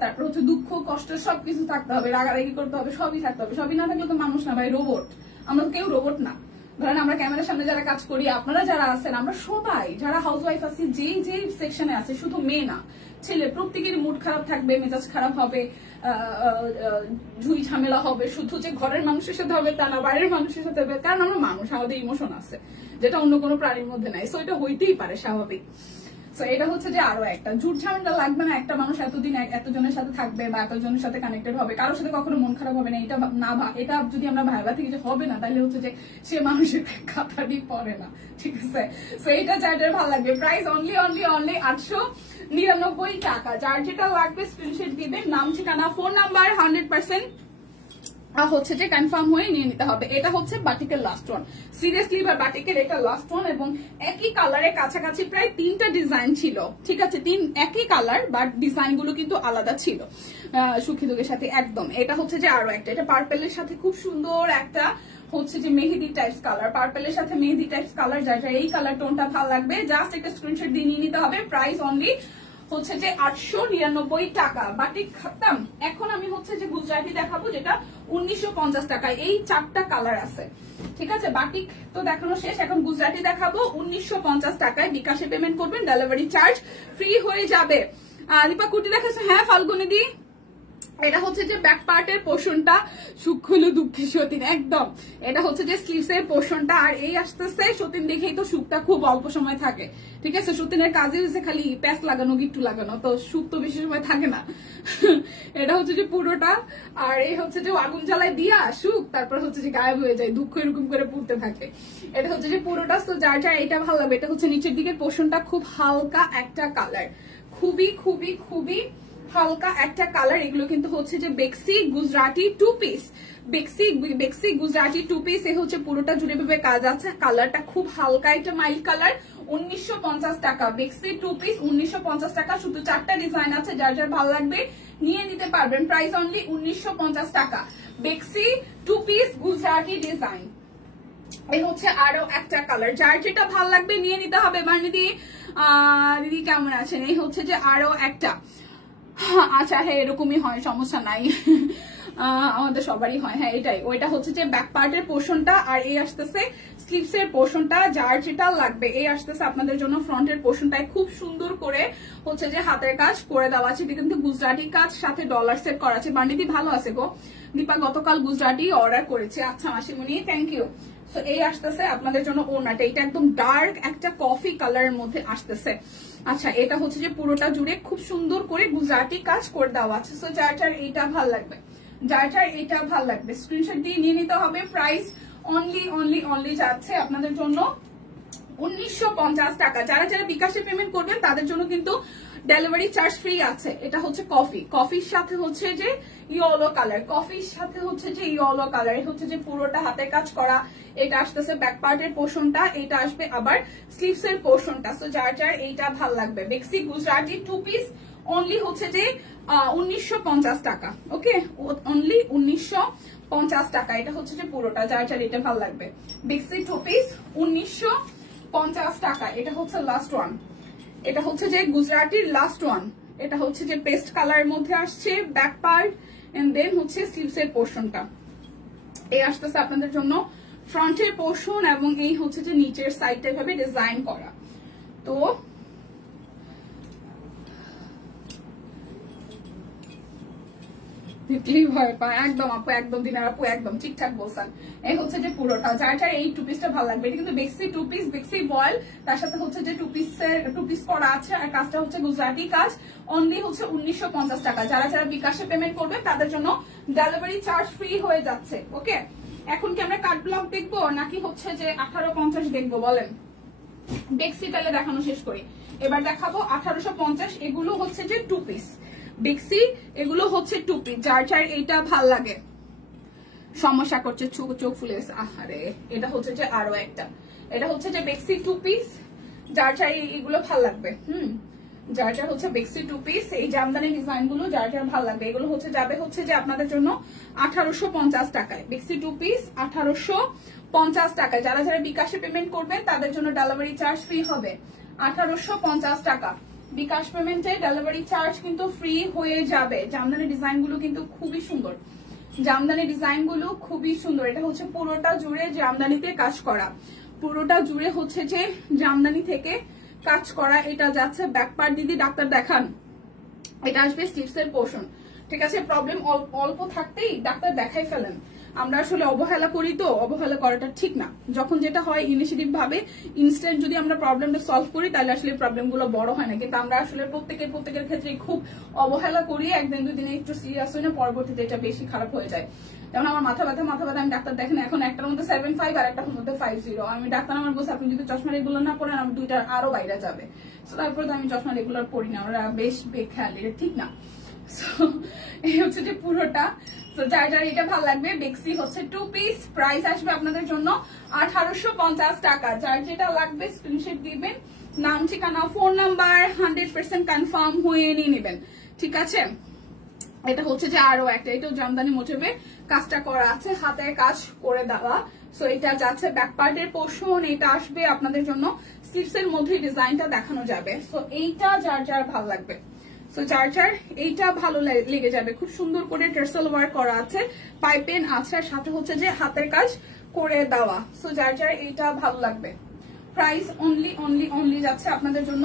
তারপর হচ্ছে দুঃখ কষ্ট সবকিছু থাকতে হবে, রাগারাগি করতে হবে, সবই থাকতে হবে। সবই না থাকলে তো মানুষ না ভাই, রোবট। আমরা তো কেউ রোবট না। ধরেন আমরা ক্যামেরার সামনে যারা কাজ করি, আপনারা যারা আছেন, আমরা সবাই যারা হাউস ওয়াইফ আছি, যে সেকশনে আছে, শুধু মেয়ে না ছেলে, প্রত্যেকেরই মুড খারাপ থাকবে, মেজাজ খারাপ হবে, ঝুই ঝামেলা হবে। শুধু যে ঘরের মানুষের সাথে হবে তা না, বাইরের মানুষের সাথে হবে, কারণ আমরা মানুষ, আমাদের ইমোশন আছে, যেটা অন্য কোনো প্রাণীর মধ্যে নাই। সো এটা হইতেই পারে, স্বাভাবিক। সো এটা হচ্ছে যে আরো একটা ঝুট ঝামেলা লাগবে না। একটা মানুষ এতদিন এতজনের সাথে থাকবে বা এতজনের সাথে কানেক্টেড হবে, কারোর সাথে কখনো মন খারাপ হবে না। এটা যদি আমরা ভাইবা থেকে যে হবে না, তাহলে হচ্ছে যে সে মানুষের কথাটি পড়ে না, ঠিক আছে? সো এটা যার যার ভালো লাগবে। প্রাইস অনলি অনলি অনলি 899 টাকা। যার যেটা লাগবে স্ক্রিনশট দিবেন, নাম ঠিকানা ফোন নাম্বার 100% হচ্ছে যে কনফার্ম হয়ে নিয়ে নিতে হবে। এটা হচ্ছে বাটিকের লাস্ট ওয়ান, সিরিয়াসলি এবার বাটিকের এটা লাস্ট ওয়ান, এবং একই কালারের কাছাকাছি প্রায় 3টা ডিজাইন ছিল, ঠিক আছে? একই কালার, বাট ডিজাইন গুলো কিন্তু আলাদা ছিল সুখিদুগের সাথে একদম। এটা হচ্ছে যে আরো একটা, এটা পার্পেলের সাথে খুব সুন্দর একটা হচ্ছে যে মেহেদি টাইপস কালার, পার্পেলের সাথে মেহেদি টাইপস কালার, যার এই কালার টোনটা ভালো লাগবে জাস্ট একটা স্ক্রিনশট দিয়ে নিয়ে নিতে হবে। প্রাইস অনলি হচ্ছে যে 899 টাকা। বাটিক খাতাম। এখন আমি হচ্ছে যে গুজরাটি দেখাবো, যেটা 1950 টাকায়। এই 4টা কালার আছে, ঠিক আছে? বাটিক তো দেখানো শেষ, এখন গুজরাটি দেখাবো 1950 টাকায়। বিকাশে পেমেন্ট করবেন, ডেলিভারি চার্জ ফ্রি হয়ে যাবে। দীপা কুর্তি দেখাচ্ছে, হ্যাঁ ফাল্গুনি দি। এটা হচ্ছে যে ব্যাক পার্টের পোর্শনটা, সুখ হলো দুঃখী সতীন, একদম। এটা হচ্ছে যে স্লিভস এর পোর্শনটা, আর এই আসতেছে সতীন দেখেই তো সুখটা খুব অল্প সময় থাকে, ঠিক আছে? সতীনের কাজে হচ্ছে খালি প্যাচ লাগানো, গিট্টু লাগানো, তো সুখ তো বেশি সময় থাকে না। এটা হচ্ছে যে পুরোটা, আর এই হচ্ছে যে আগুন জ্বালায় দিয়া সুখ, তারপর হচ্ছে যে গায়েব হয়ে যায়, দুঃখ এরকম করে পুড়তে থাকে। এটা হচ্ছে যে পুরোটা। তো যার যার এটা ভালো লাগবে। এটা হচ্ছে নিচের দিকের পোর্শনটা, খুব হালকা একটা কালার, খুবই খুবই খুবই হালকা একটা কালার। এগুলো কিন্তু হচ্ছে যে বেক্সি গুজরাটি 2 পিস, বেক্সি গুজরাটি 2 পিস। এ হচ্ছে পুরোটা জুড়ে ভাবে কাজ আছে। কালারটা খুব হালকা, এটা মাইল্ড কালার। 1950 টাকা বেক্সি 2 পিস, 1950 টাকা। শুধু 4টা ডিজাইন আছে, যার যার ভালো লাগবে নিয়ে নিতে পারবেন। প্রাইস অনলি 1950 টাকা। বেক্সি 2 পিস গুজরাটি ডিজাইন। এই হচ্ছে আরো একটা কালার, যার যেটা ভালো লাগবে নিয়ে নিতে হবে। মানে দিদি কেমন আছেন? এই হচ্ছে যে আরো একটা। আচ্ছা হ্যাঁ, এরকমই হয়, সমস্যা নাই, আমাদের সবারই হয়। হ্যাঁ এটাই, ওইটা হচ্ছে যে ব্যাক পার্টের পোর্শনটা, আর এই আসতেছে স্লিভস এর পোর্শনটা। যার যেটা লাগবে এই আসতেছে আপনাদের জন্য ফ্রন্টের পোর্শনটায় খুব সুন্দর করে হচ্ছে যে হাতের কাজ করে দেওয়া আছে। এটা কিন্তু গুজরাটি কাজ, সাথে ডলার সেট করা আছে। বান্ডিদি ভালো আছে গো। দীপা গতকাল গুজরাটি অর্ডার করেছে। আচ্ছা মাসিমণি, থ্যাংক ইউ। তো এই আসতেছে আপনাদের জন্য ওড়নাটা, এটা একদম ডার্ক একটা কফি কালারের মধ্যে আসতেছে। আচ্ছা, এটা হচ্ছে যে পুরোটা জুড়ে খুব সুন্দর করে গুজরাটি কাজ করে দেওয়া আছে। সো যার যার এইটা ভালো লাগবে যার যার এটা ভালো লাগবে স্ক্রিনশট দিয়ে নিয়ে নিতে হবে। প্রাইস অনলি যাচ্ছে আপনাদের জন্য 1950 টাকা। যারা যারা বিকাশে পেমেন্ট করবেন তাদের জন্য কিন্তু ডেলিভারি চার্জ ফ্রি আছে। এটা হচ্ছে কফির সাথে হচ্ছে যে ইয়েলো কালার, কফির সাথে হচ্ছে যে ইয়েলো কালার, এটা হচ্ছে যে পুরোটা হাতে কাজ করা। এটা আসতেছে ব্যাক পার্টের পোর্শনটা, এটা আসবে আবার স্লিভস এর পোর্শনটা। সো যার যার এইটা ভাল লাগবে। বেক্সি গুজরাটি 2 পিস অনলি হচ্ছে যে 1950 টাকা। ওকে, অনলি 1950 টাকা। এটা হচ্ছে যে পুরোটা, যার যার এটা ভাল লাগবে। বেক্সি 2 পিস 1950 টাকা। এটা হচ্ছে লাস্ট ওয়ান, এটা হচ্ছে যে গুজরাটির লাস্ট ওয়ান। এটা হচ্ছে যে পেস্ট কালারের মধ্যে আসছে ব্যাক পার্ট এন্ড দেন হচ্ছে স্লিভস এর পোর্শনটা। এই আসতেছে আপনাদের জন্য ফ্রন্টের পোর্শন এবং এই হচ্ছে যে নিচের সাইডটা এভাবে ডিজাইন করা। তো ভয় পায় একদম আপু, একদম দিনের আপু, একদম ঠিকঠাক বলছেন। এই হচ্ছে যে পুরোটা, যার যার এই 2 পিসটা ভালো লাগবে। এটা কিন্তু বেক্সি 2 পিস, বেক্সি বয়েল, তার সাথে হচ্ছে যে 2 পিস করা আছে আর কাজটা হচ্ছে গুজরাটি কাজ। অনলি হচ্ছে 1950 টাকা। যারা যারা বিকাশে পেমেন্ট করবে তাদের জন্য ডেলিভারি চার্জ ফ্রি হয়ে যাচ্ছে। ওকে, এখন কি আমরা কাট ব্লক দেখবো নাকি হচ্ছে যে 1850 দেখবো বলেন? বেক্সি তাহলে দেখানো শেষ করি। এবার দেখাবো 1850। এগুলো হচ্ছে যে 2 পিস বেক্সি, এগুলো হচ্ছে 2 পিস। যার যার এইটা ভাল লাগে, সমস্যা করছে চোখ ফুলে গেছে, আহারে। এটা হচ্ছে যে আরো একটা, এটা হচ্ছে যে বেক্সি 2 পিস। যার যার এগুলো ভাল লাগবে। যার যার হচ্ছে বেক্সি 2 পিস, এই জামদানি ডিজাইন গুলো যার যার ভাল লাগবে। এগুলো হচ্ছে যাবে হচ্ছে যে আপনাদের জন্য 1850 টাকায়। বেক্সি 2 পিস 1850 টাকায়। যারা যারা বিকাশে পেমেন্ট করবেন তাদের জন্য ডেলিভারি চার্জ ফ্রি হবে 1850 টাকা। বিকাশ পেমেন্টে ডেলিভারি চার্জ কিন্তু ফ্রি হয়ে যাবে। জামদানি ডিজাইন গুলো কিন্তু খুবই সুন্দর, জামদানি ডিজাইন গুলো খুবই সুন্দর। এটা হচ্ছে পুরোটা জুড়ে জামদানিতে কাজ করা, পুরোটা জুড়ে হচ্ছে যে জামদানি থেকে কাজ করা। এটা যাচ্ছে ব্যাক পার্ট, দিদি ডাক্তার দেখান। এটা আসবে স্লিভস এর পোর্শন। ঠিক আছে, প্রবলেম অল্প থাকতেই ডাক্তার দেখাই ফেলেন। আমরা আসলে অবহেলা করি, তো অবহেলা করাটা ঠিক না। যখন যেটা হয় ইনিশিয়েটিভ ভাবে ইনস্ট্যান্ট যদি আমরা প্রবলেমটা সলভ করি তাহলে আসলে প্রবলেম গুলো বড় হয় না। কিন্তু আমরা আসলে প্রত্যেকের ক্ষেত্রে খুব অবহেলা করি, একদিন দুদিনে একটু সিরিয়াস হই না, পরবর্তীতে এটা বেশি খারাপ হয়ে যায়। যেমন আমার মাথা ব্যথা আমি ডাক্তার দেখেন, এখন একটার মধ্যে 7.5 আর একটার মধ্যে 5.0। আমি ডাক্তার আমার বলছে আপনি যদি চশমা রেগুলার না পড়েন আমি 2টার আরো বাইরে যাবে। তারপরে তো আমি চশমা রেগুলার পড়ি না, আমরা বেশ বেখেয়াল, এটা ঠিক না। এই হচ্ছে যে পুরোটা। তো যার যার এটা ভালো লাগবে, বেক্সি হচ্ছে 2 পিস। প্রাইস আসবে আপনাদের জন্য 1850 টাকা। যার যেটা লাগবে স্ক্রিনশট দিবেন, নাম ঠিকানা ফোন নাম্বার 100% কনফার্ম হয়ে নিয়ে নেবেন। ঠিক আছে, এটা হচ্ছে যে আরো একটা, এটাও জামদানি মোটিভে কাজটা করা আছে, হাতে কাজ করে দেওয়া। সো এটা যাচ্ছে ব্যাক পার্টের পোর্শন। এটা আসবে আপনাদের জন্য স্লিভস এর মধ্যে ডিজাইনটা দেখানো যাবে। সো এইটা যার যার ভালো লাগবে, সো যার যার এইটা ভালো লেগে যাবে। খুব সুন্দর করে টার্সেল ওয়ার্ক করা আছে, পাইপেন আছে, আর সাথে হচ্ছে যে হাতের কাজ করে দেওয়া। সো যার যার এইটা ভালো লাগবে। প্রাইস অনলি যাচ্ছে আপনাদের জন্য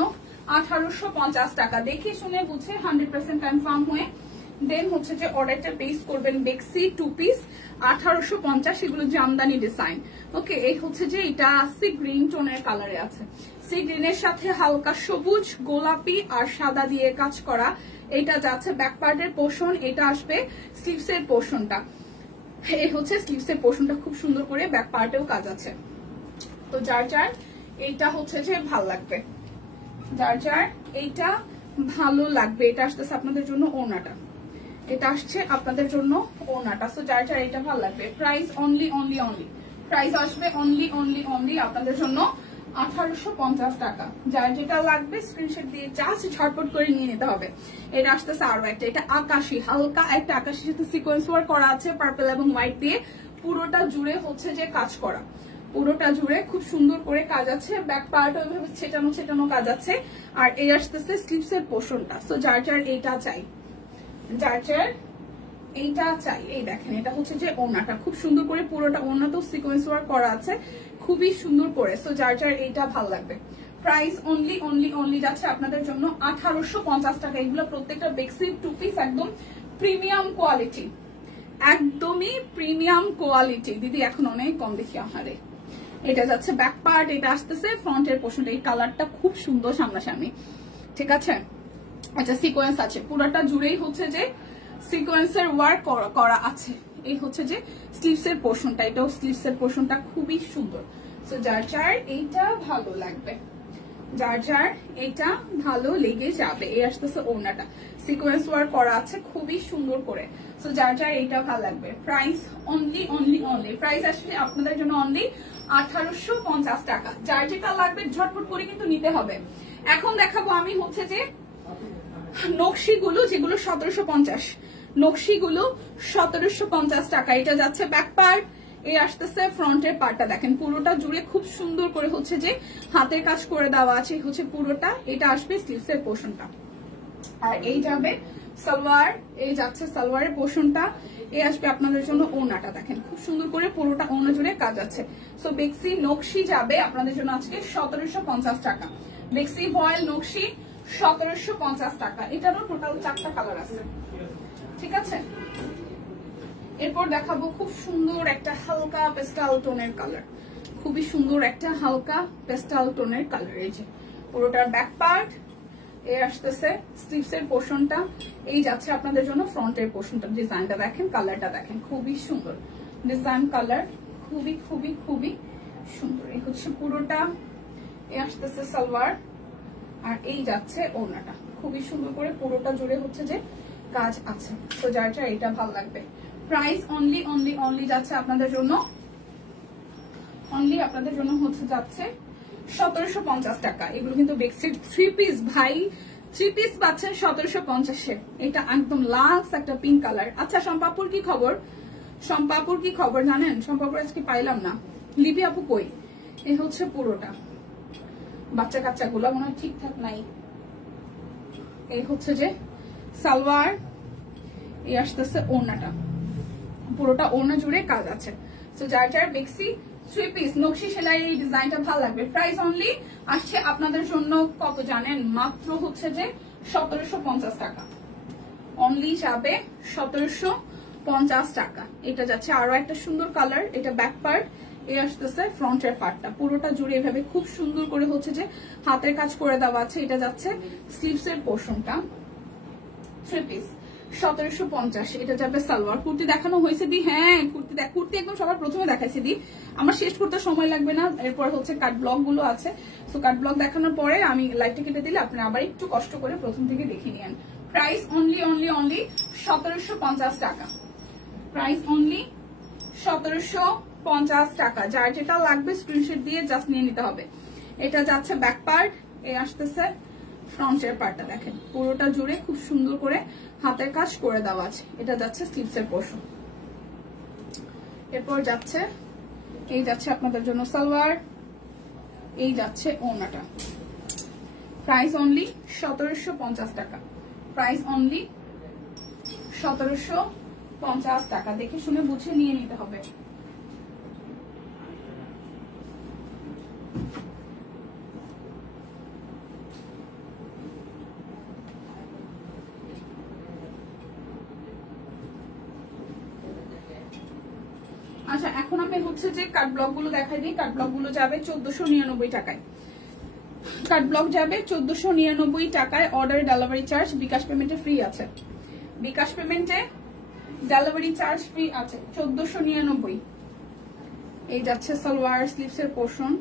1850 টাকা। দেখে শুনে বুঝে 100% কনফার্ম হয়ে দেন হচ্ছে যে অর্ডারটা প্লেস করবেন। বেক্সি 2 পিস 1850, এগুলো জামদানি ডিজাইন। ওকে, এই হচ্ছে যে এটা সি গ্রিন টোনের কালারে আছে, সি গ্রিনের সাথে হালকা সবুজ, গোলাপি আর সাদা দিয়ে কাজ করা। এটা যাচ্ছে ব্যাক পার্টের পোর্শন, এটা আসবে স্লিভস এর পোর্শনটা। এই হচ্ছে স্লিভস এর পোর্শনটা, খুব সুন্দর করে ব্যাক পার্টেও কাজ আছে। তো যার যার এইটা হচ্ছে যে ভাল লাগবে, যার যার এইটা ভালো লাগবে। এটা আসতেছে আপনাদের জন্য ওড়নাটা, এটা আসছে আপনাদের জন্য ওড়নাটা। সো যার যার এটা ভালো লাগবে। প্রাইস অনলি প্রাইস আসবে অনলি আপনাদের জন্য 1850 টাকা। যার যেটা লাগবে স্ক্রিনশট দিয়ে জাস্ট ঝটপট করে নিয়ে নিতে হবে। এটা আসতেছে আরো একটা, এটা আকাশি, হালকা একটা আকাশির সাথে সিকোয়েন্স ওয়ার্ক করা আছে পার্পল এবং হোয়াইট দিয়ে। পুরোটা জুড়ে হচ্ছে যে কাজ করা, পুরোটা জুড়ে খুব সুন্দর করে কাজ আছে। ব্যাক পার্ট ওইভাবে ছেটানো কাজ আছে। আর এই আসতেছে স্লিভস এর পোর্শনটা। সো যার যার এইটা চাই, যার যার এইটা চাই। এই দেখেন, এটা হচ্ছে যে ওড়নাটা, খুব সুন্দর করে পুরোটা ওড়নাতেও সিকোয়েন্স ওয়ার্ক করা আছে, খুবই সুন্দর করে। সো যার যার এইটা ভালো লাগবে। প্রাইস অনলি যাচ্ছে আপনাদের জন্য 1850 টাকা। এগুলো প্রত্যেকটা বেক্সি 2 পিস, একদম প্রিমিয়াম কোয়ালিটি, একদমই প্রিমিয়াম কোয়ালিটি। দিদি এখন অনেক কম দেখি, আহারে। এটা যাচ্ছে ব্যাক পার্ট, এটা আসতেছে ফ্রন্টের পোর্শনটা। এই কালারটা খুব সুন্দর সামনাসামনি, ঠিক আছে। আচ্ছা, সিকোয়েন্স আছে পুরোটা জুড়েই, হচ্ছে যে সিকোয়েন্সের ওয়ার্ক করা আছে। এই হচ্ছে যে স্লিভসের পোর্শনটা, এটাও স্লিভসের পোর্শনটা খুবই সুন্দর। সো যার যার এইটা ভালো লাগবে, যার যার এটা ভালো লেগে যাবে। এই আসতেছে ওড়নাটা, সিকোয়েন্স ওয়ার্ক করা আছে খুবই সুন্দর করে। সো যার যার এইটা ভালো লাগবে। Price only only only, price আসলে আপনাদের জন্য অনলি 1850 টাকা। যার যেটা লাগবে ঝটপট করে কিন্তু নিতে হবে। এখন দেখাবো আমি হচ্ছে যে নকশিগুলো, যেগুলো 1750, নকশিগুলো 1750 টাকা। এটা যাচ্ছে ব্যাক পার্ট, এই আসতেছে ফ্রন্টের পার্টটা দেখেন পুরোটা জুড়ে খুব সুন্দর করে হচ্ছে যে হাতের কাজ করে দেওয়া আছে, হচ্ছে পুরোটা। এটা আসবে স্লিভসের পোর্শনটা, আর এই যাবে সালোয়ার, এই যাচ্ছে সালোয়ারের পোর্শনটা। এই আসবে আপনাদের জন্য ওড়নাটা, দেখেন খুব সুন্দর করে পুরোটা ওড়না জুড়ে কাজ আছে। সো বেক্সি নকশি যাবে আপনাদের জন্য আজকে 1750 টাকা। বেক্সি ভয়েল নকশি 1750 টাকা। এটারও টোটাল 4টা কালার আছে, ঠিক আছে। এরপর দেখাবো খুব সুন্দর একটা হালকা পেস্টাল টোনের কালার, খুবই সুন্দর একটা হালকা পেস্টাল টোনের কালার। এই যে পুরোটার ব্যাক পার্ট, এই আসতেছে স্লিভসের পোর্শনটা, এই যাচ্ছে আপনাদের জন্য ফ্রন্টের পোর্শনটা। ডিজাইনটা দেখেন, কালারটা দেখেন, খুবই সুন্দর ডিজাইন, কালার খুবই খুবই খুবই সুন্দর। এই হচ্ছে পুরোটা, এই আসতেছে সালোয়ার, আর এই যাচ্ছে ওড়নাটা। খুবই সুন্দর করে পুরোটা জুড়ে হচ্ছে যে কাজ আছে। তো যার যার এটা ভালো লাগবে। প্রাইস অনলি অনলি অনলি যাচ্ছে আপনাদের জন্য, অনলি আপনাদের জন্য হচ্ছে যাচ্ছে 1750 টাকা। এগুলো কিন্তু বেক্সির 3 পিস ভাই, 3 পিস পাচ্ছেন 1750-এ। এটা একদম লাক্স একটা পিঙ্ক কালার। আচ্ছা শম্পাপুর কি খবর, শম্পাপুর কি খবর জানেন? শম্পাপুর আজকে পাইলাম না, লিপি আপু কই? এই হচ্ছে পুরোটা, বাচ্চা কাচ্চা গুলা মনে হয় ঠিকঠাক নাই। এই হচ্ছে যে সালোয়ার, এই আসতেছে ওড়নাটা, পুরোটা ওড়না জুড়ে কাজ আছে। সো যার যার বেক্সি 3 পিস নকশি সেলাই এই ডিজাইনটা ভালো লাগবে। প্রাইস অনলি আসছে আপনাদের জন্য কত জানেন? মাত্র হচ্ছে যে 1750 টাকা। অনলি যাবে 1750 টাকা। এটা যাচ্ছে আরো একটা সুন্দর কালার, এটা ব্যাক পার্ট, এই আসতেছে ফ্রন্টের পার্টটা, পুরোটা জুড়ে এভাবে খুব সুন্দর করে হচ্ছে যে হাতের কাজ করে দেওয়া আছে। এটা যাচ্ছে স্লিভসের পোর্শনটা, 3 পিস 1750। এটা যাবে সালোয়ার। কুর্তি দেখানো হয়েছে দি? হ্যাঁ কুর্তি একদম সবার প্রথমে দেখাইছি দি, আমার শেষ করতে সময় লাগবে না। এরপর হচ্ছে কাট ব্লক গুলো আছে, তো কাট ব্লক দেখানোর পরে আমি লাইটটা কেটে দিলে আপনারা আবার একটু কষ্ট করে প্রথম থেকে দেখে নিয়েন। প্রাইস অনলি অনলি অনলি 1750 টাকা। প্রাইস অনলি 1750 টাকা। যার যেটা লাগবে স্ক্রিনশট দিয়ে জাস্ট নিয়ে নিতে হবে। এটা যাচ্ছে ব্যাক পার্ট, এই আসতেছে ফ্রন্টের পার্টটা, দেখেন পুরোটা জুড়ে খুব সুন্দর করে হাতের কাজ করে দেওয়া আছে। এটা যাচ্ছে স্লিভসের পোর্শন। এরপর যাচ্ছে, এই যাচ্ছে আপনাদের জন্য সালোয়ার, এই যাচ্ছে ওড়নাটা। প্রাইস অনলি 1750 টাকা। প্রাইস অনলি 1750 টাকা। দেখে শুনে বুঝে নিয়ে নিতে হবে। আচ্ছা এখন আমি হচ্ছে যে কাট ব্লক গুলো দেখাই দিই। কাট ব্লক গুলো যাবে 1499 টাকায়। কাট ব্লক যাবে 1499 টাকায়। অর্ডার ডেলিভারি চার্জ বিকাশ পেমেন্টে ফ্রি আছে, বিকাশ পেমেন্টে ডেলিভারি চার্জ ফ্রি আছে। 1499। এই যাচ্ছে সালোয়ার স্লিভসের পোর্শন,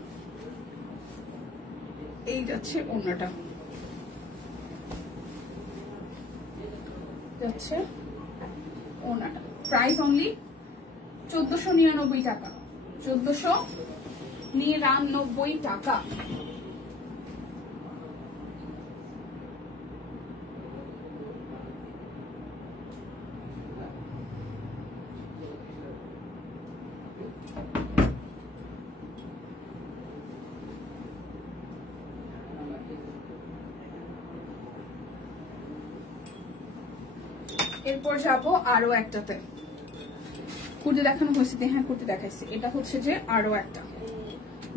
এই যাচ্ছে ওড়নাটা, যাচ্ছে ওড়নাটা। প্রাইস অনলি 1499 টাকা। 1499 টাকা। এরপর যাবো আরো একটাতে। কুর্তি দেখানো হয়েছে, হ্যাঁ কুর্তি দেখাইছে। এটা হচ্ছে যে আরো একটা,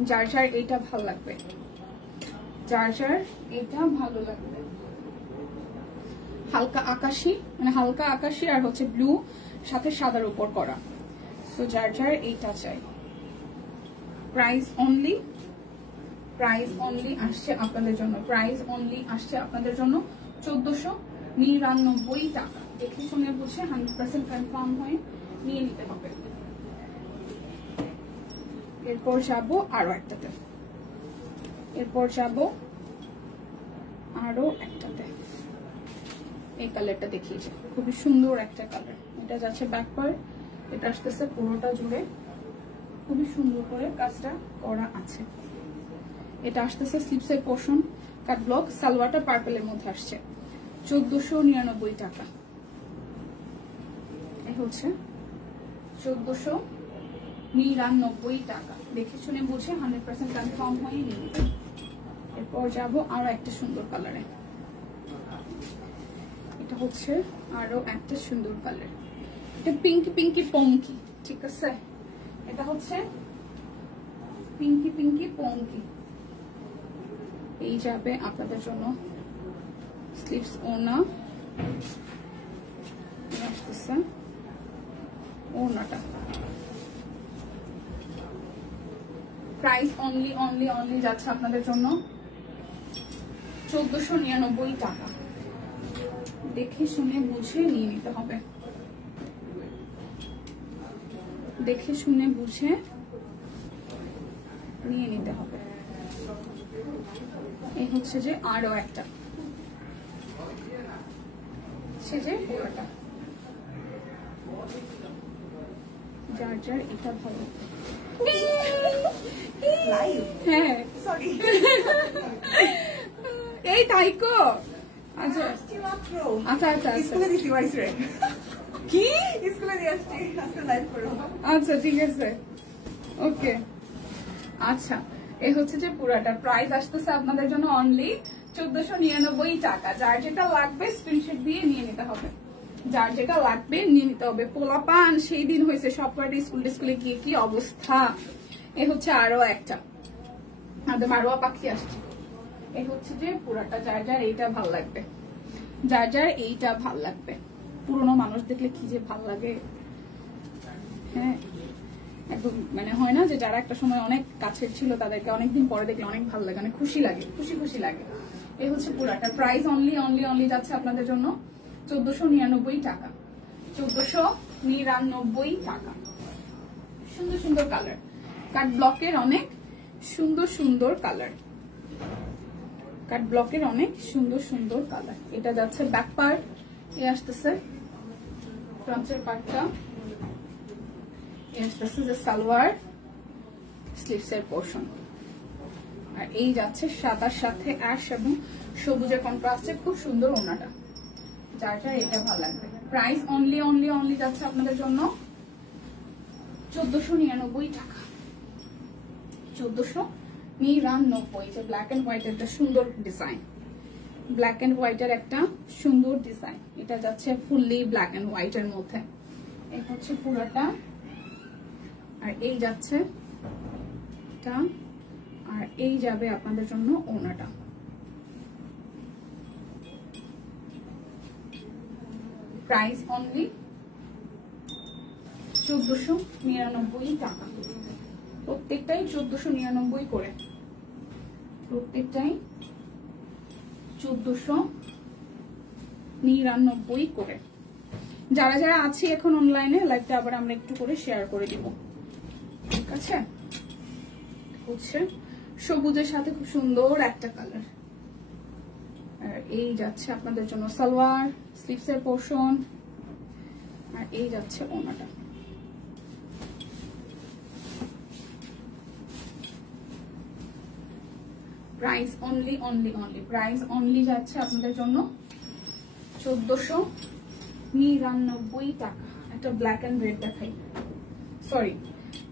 যার যার এইটা ভালো লাগবে, যার যার এটা ভালো লাগবে। হালকা আকাশি, মানে হালকা আকাশি আর হচ্ছে ব্লু সাথে সাদার উপর করা। সো যার যার এইটা চাই। প্রাইস অনলি আসছে আপনাদের জন্য, প্রাইস অনলি আসছে আপনাদের জন্য 1499 টাকা। দেখে শুনে বুঝে 100% কনফার্ম হয়ে নিয়ে নিতে হবে। এরপর যাবো আরো একটাতে, এরপর যাবো আরো একটাতে। এই কালারটা দেখিয়েছে, খুবই সুন্দর একটা কালার। এটা যাচ্ছে ব্যাক পার্ট, এটা আসতেছে পুরোটা জুড়ে খুবই সুন্দর করে কাজটা করা আছে। এটা আসতেছে স্লিপসের পোর্শন, কাট ব্লক, সালোয়ারটা পার্পলের মধ্যে আসছে, 1499 টাকা। এই হচ্ছে 1499 টাকা। দেখে শুনে বুঝে 100% কনফার্ম হয়ে নিয়ে নেবেন। এরপর যাবো আরো একটা সুন্দর কালারে। এটা হচ্ছে আরো একটা সুন্দর কালার, এটা পিঙ্কি পিঙ্কি পঙ্কি, ঠিক আছে? এটা হচ্ছে পিঙ্কি পিঙ্কি পঙ্কি। এই যাবে আপনাদের জন্য স্লিভস ওনা, আসতেছে ওনাটা। প্রাইস অনলি অনলি অনলি যাচ্ছে আপনাদের জন্য 1499 টাকা। দেখে শুনে বুঝে নিয়ে নিতে হবে, দেখে শুনে বুঝে নিয়ে নিতে হবে। এই হচ্ছে যে আরো একটা, সে যে পুরোটা, যার যার এটা ভালো। হ্যাঁ সরি, এই তাইকো। আচ্ছা আচ্ছা আচ্ছা স্কুলে দিছি ওয়াইস রে, কি স্কুলে দিয়ে আসছি, আজকে লাইভ করব। আচ্ছা ঠিক আছে, ওকে। আচ্ছা এই হচ্ছে যে পুরাটা প্রাইস আসতেছে আপনাদের জন্য অনলি 1499 টাকা। যার যেটা লাগবে স্ক্রিনশট দিয়ে নিয়ে নিতে হবে, যার যেটা লাগবে নিয়ে নিতে হবে। পোলাপান সেই দিন হয়েছে সব কয়টা স্কুলে গিয়ে কি অবস্থা। এ হচ্ছে আরো একটা, আমাদের মারোয়া পাখি আসছে। এই হচ্ছে যে পুরাটা, যার যার এইটা ভাল লাগবে, যার যার এইটা ভাল লাগবে। পুরনো মানুষ দেখলে কি যে ভাল লাগে, হ্যাঁ একদম মানে হয় না যে যারা একটা সময় অনেক কাছের ছিল তাদেরকে অনেকদিন পরে দেখলে অনেক ভালো লাগে, অনেক খুশি লাগে, খুশি খুশি লাগে। এই হচ্ছে পুরাটা প্রাইস অনলি অনলি অনলি যাচ্ছে আপনাদের জন্য 1499 টাকা, 1499 টাকা। সুন্দর সুন্দর কালার, কাট ব্লকের অনেক সুন্দর সুন্দর কালার, কাট ব্লকের অনেক সুন্দর সুন্দর কালার। এটা যাচ্ছে ব্যাক পার্ট, এ আসতেছে ফ্রন্টের পার্টটা, এ আসতেছে যে সালোয়ার স্লিভসের পোর্শন। আর এই যাচ্ছে সাদার সাথে অ্যাশ এবং সবুজের কন্ট্রাস্টে খুব সুন্দর ওনাটা, যার যার এটা ভালো লাগবে। প্রাইস অনলি অনলি অনলি যাচ্ছে আপনাদের জন্য 1499 টাকা, 1499। যে ব্ল্যাক এন্ড হোয়াইট একটা সুন্দর ডিজাইন, ব্ল্যাক এন্ড হোয়াইটের একটা সুন্দর ডিজাইন। এটা যাচ্ছে ফুললি ব্ল্যাক এন্ড হোয়াইটের মধ্যে। এই হচ্ছে পুরোটা, আর এই যাচ্ছে এটা, আর এই যাবে আপনাদের জন্য ওনাটা। প্রাইস অনলি 1499 টাকা। প্রত্যেকটাই 1499 করে, প্রত্যেকটাই 1499 করে। যারা যারা আছে এখন অনলাইনে লাইভটা আবার আমরা একটু করে শেয়ার করে দিব, ঠিক আছে? হচ্ছে সবুজের সাথে খুব সুন্দর একটা কালার। আর এই যাচ্ছে আপনাদের জন্য সালোয়ার স্লিভসের পোর্শন, আর এই যাচ্ছে ওনাটা। Price only only only, price only যাচ্ছে আপনাদের জন্য 1499 টাকা। একটা ব্ল্যাক এন্ড রেড দেখাই, সরি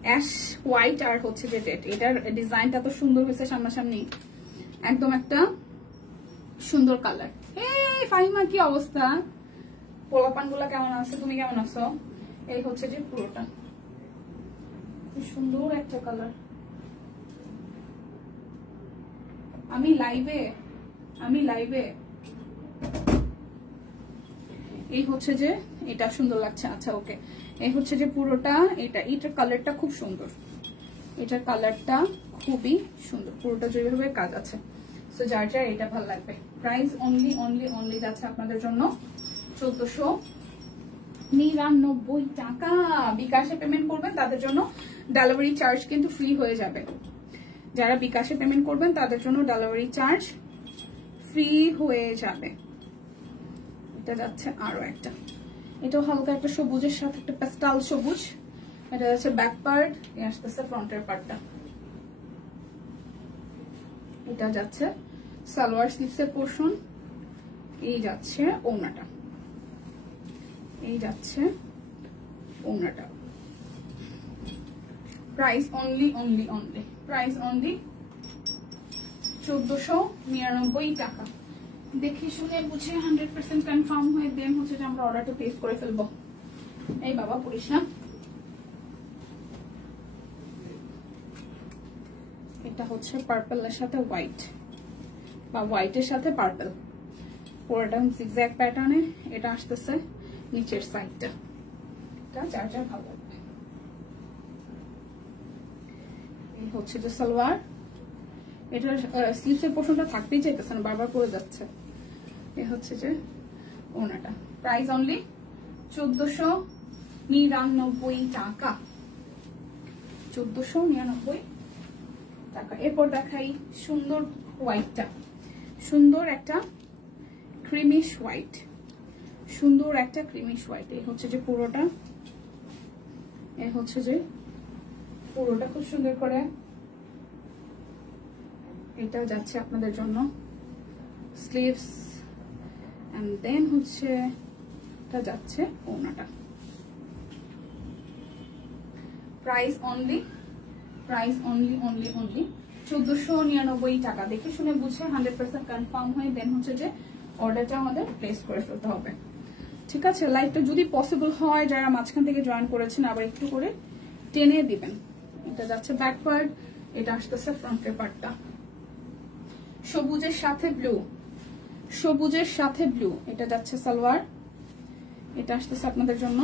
অ্যাশ হোয়াইট আর হচ্ছে যে রেড। এটার ডিজাইনটা তো সুন্দর হয়েছে সামনাসামনি, একদম একটা সুন্দর কালার। এই ফাহিমা কি অবস্থা, পোলাপান গুলা কেমন আছে, তুমি কেমন আছো? এই হচ্ছে যে পুরোটা খুব সুন্দর একটা কালার। আমি লাইভে এই হচ্ছে যে এটা সুন্দর লাগছে। আচ্ছা ওকে, এই হচ্ছে যে পুরোটা, এটার কালারটা খুব সুন্দর, এটার কালারটা খুবই সুন্দর, পুরোটা যেভাবে কাজ আছে। সো যার যার এটা ভালো লাগবে। প্রাইস অনলি অনলি অনলি যাচ্ছে আপনাদের জন্য 1499 টাকা। বিকাশে পেমেন্ট করবেন তাদের জন্য ডেলিভারি চার্জ কিন্তু ফ্রি হয়ে যাবে। যারা বিকাশে পেমেন্ট করবেন তাদের জন্য ডেলিভারি চার্জ ফ্রি হয়ে যাবে। এটা যাচ্ছে আরো একটা, এটাও হালকা একটা সবুজের সাথে একটা পেস্টাল সবুজ। এটা যাচ্ছে ব্যাক পার্ট, এ আসতেছে ফ্রন্টের পার্টটা। এটা যাচ্ছে সালোয়ার স্লিভসের পোর্শন, এই যাচ্ছে ওড়নাটা, এই যাচ্ছে ওড়নাটা। প্রাইস অনলি 1499 টাকা। দেখে শুনে বুঝে 100% কনফার্ম হয়ে দেন হচ্ছে যে আমরা অর্ডারটা প্লেস করে ফেলবো। এই বাবা পড়িস না। এটা হচ্ছে পার্পলের সাথে হোয়াইট বা হোয়াইটের সাথে পার্পল, পুরোটা জিগজ্যাগ প্যাটার্নে। এটা আসতেছে নিচের সাইডটা, এটা যার যার ভালো লাগবে। এই হচ্ছে যে সালোয়ার, এটার স্লিভসের পোর্শনটা থাকতেই চাইতেছে না, বারবার পড়ে যাচ্ছে। এ হচ্ছে যে ওনাটা। প্রাইস অনলি 1499 টাকা, 1499 টাকা। এরপর দেখাই সুন্দর হোয়াইটটা, সুন্দর একটা ক্রিমিশ হোয়াইট, সুন্দর একটা ক্রিমিশ হোয়াইট। এই হচ্ছে যে পুরোটা, এ হচ্ছে যে পুরোটা খুব সুন্দর করে। এটা যাচ্ছে আপনাদের জন্য স্লিভস, এন্ড দেন হচ্ছে এটা যাচ্ছে ওড়নাটা। প্রাইস অনলি 1499 টাকা। দেখে শুনে বুঝে 100% কনফার্ম হয়ে দেন হচ্ছে যে অর্ডারটা আমাদের প্লেস করে ফেলতে হবে। ঠিক আছে, লাইভটা যদি পসিবল হয় যারা মাঝখান থেকে জয়েন করেছেন আবার একটু করে টেনে দিবেন। এটা যাচ্ছে ব্যাক পার্ট, এটা আসতেছে ফ্রন্টের পার্টটা। সবুজের সাথে ব্লু, সবুজের সাথে ব্লু। এটা যাচ্ছে সালোয়ার, এটা আসতেছে আপনাদের জন্য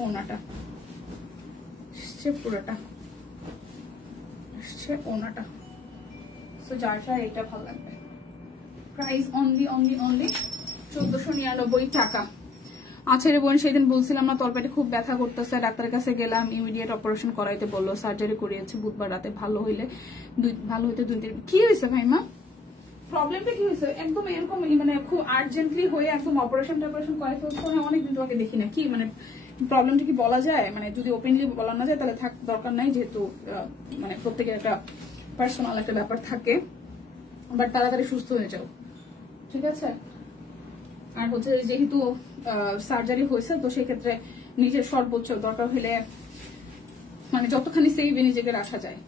ওড়নাটা, পুরোটা আসছে ওড়নাটা। সো যার যার এটা ভালো লাগবে। প্রাইস অনলি 1499 টাকা। আচ্ছা রে বোন, সেদিন বলছিলাম না তলপেটে খুব ব্যথা করতেছে, ডাক্তারের কাছে গেলাম, ইমিডিয়েট অপারেশন করাইতে বললো, সার্জারি করিয়েছে বুধবার রাতে। ভালো হইতে 2-3 কি হয়েছে ভাইমা? প্রবলেমটা কি হয়েছে? একদম এরকম মানে খুব আর্জেন্টলি হয়ে একদম অপারেশন করাই ফেলছো? অনেকদিন তোমাকে দেখি না। কি মানে প্রবলেমটা কি বলা যায়? মানে যদি ওপেনলি বলা না যায় তাহলে থাক, দরকার নাই, যেহেতু মানে প্রত্যেকের একটা পার্সোনাল একটা ব্যাপার থাকে। বাট তাড়াতাড়ি সুস্থ হয়ে যাও, ঠিক আছে? আর হচ্ছে যেহেতু সার্জারি হয়েছে তো সেক্ষেত্রে নিজের সর্বোচ্চ দরকার হলে মানে যতখানি সেভে নিজেকে রাখা যায়,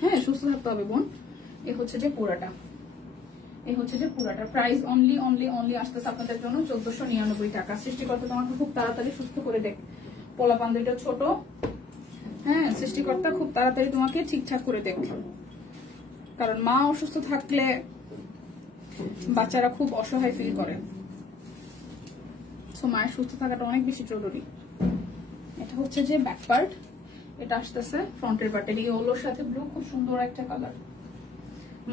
হ্যাঁ সুস্থ থাকতে হবে বোন। এ হচ্ছে যে পুরাটা, এই হচ্ছে যে পুরাটা। প্রাইস অনলি আসতেছে আপনাদের জন্য 1499 টাকা। সৃষ্টিকর্তা তোমাকে খুব তাড়াতাড়ি সুস্থ করে দেখ। পোলা পান্ডাটা ছোট, হ্যাঁ সৃষ্টিকর্তা খুব তাড়াতাড়ি তোমাকে ঠিকঠাক করে দেখ। কারণ মা অসুস্থ থাকলে বাচ্চারা খুব অসহায় ফিল করে। সো মায়ের সুস্থ থাকাটা অনেক বেশি জরুরি। এটা হচ্ছে যে ব্যাক পার্ট, এটা আসতেছে ফ্রন্টের পার্ট। এই ওলোর সাথে ব্লু, খুব সুন্দর একটা কালার।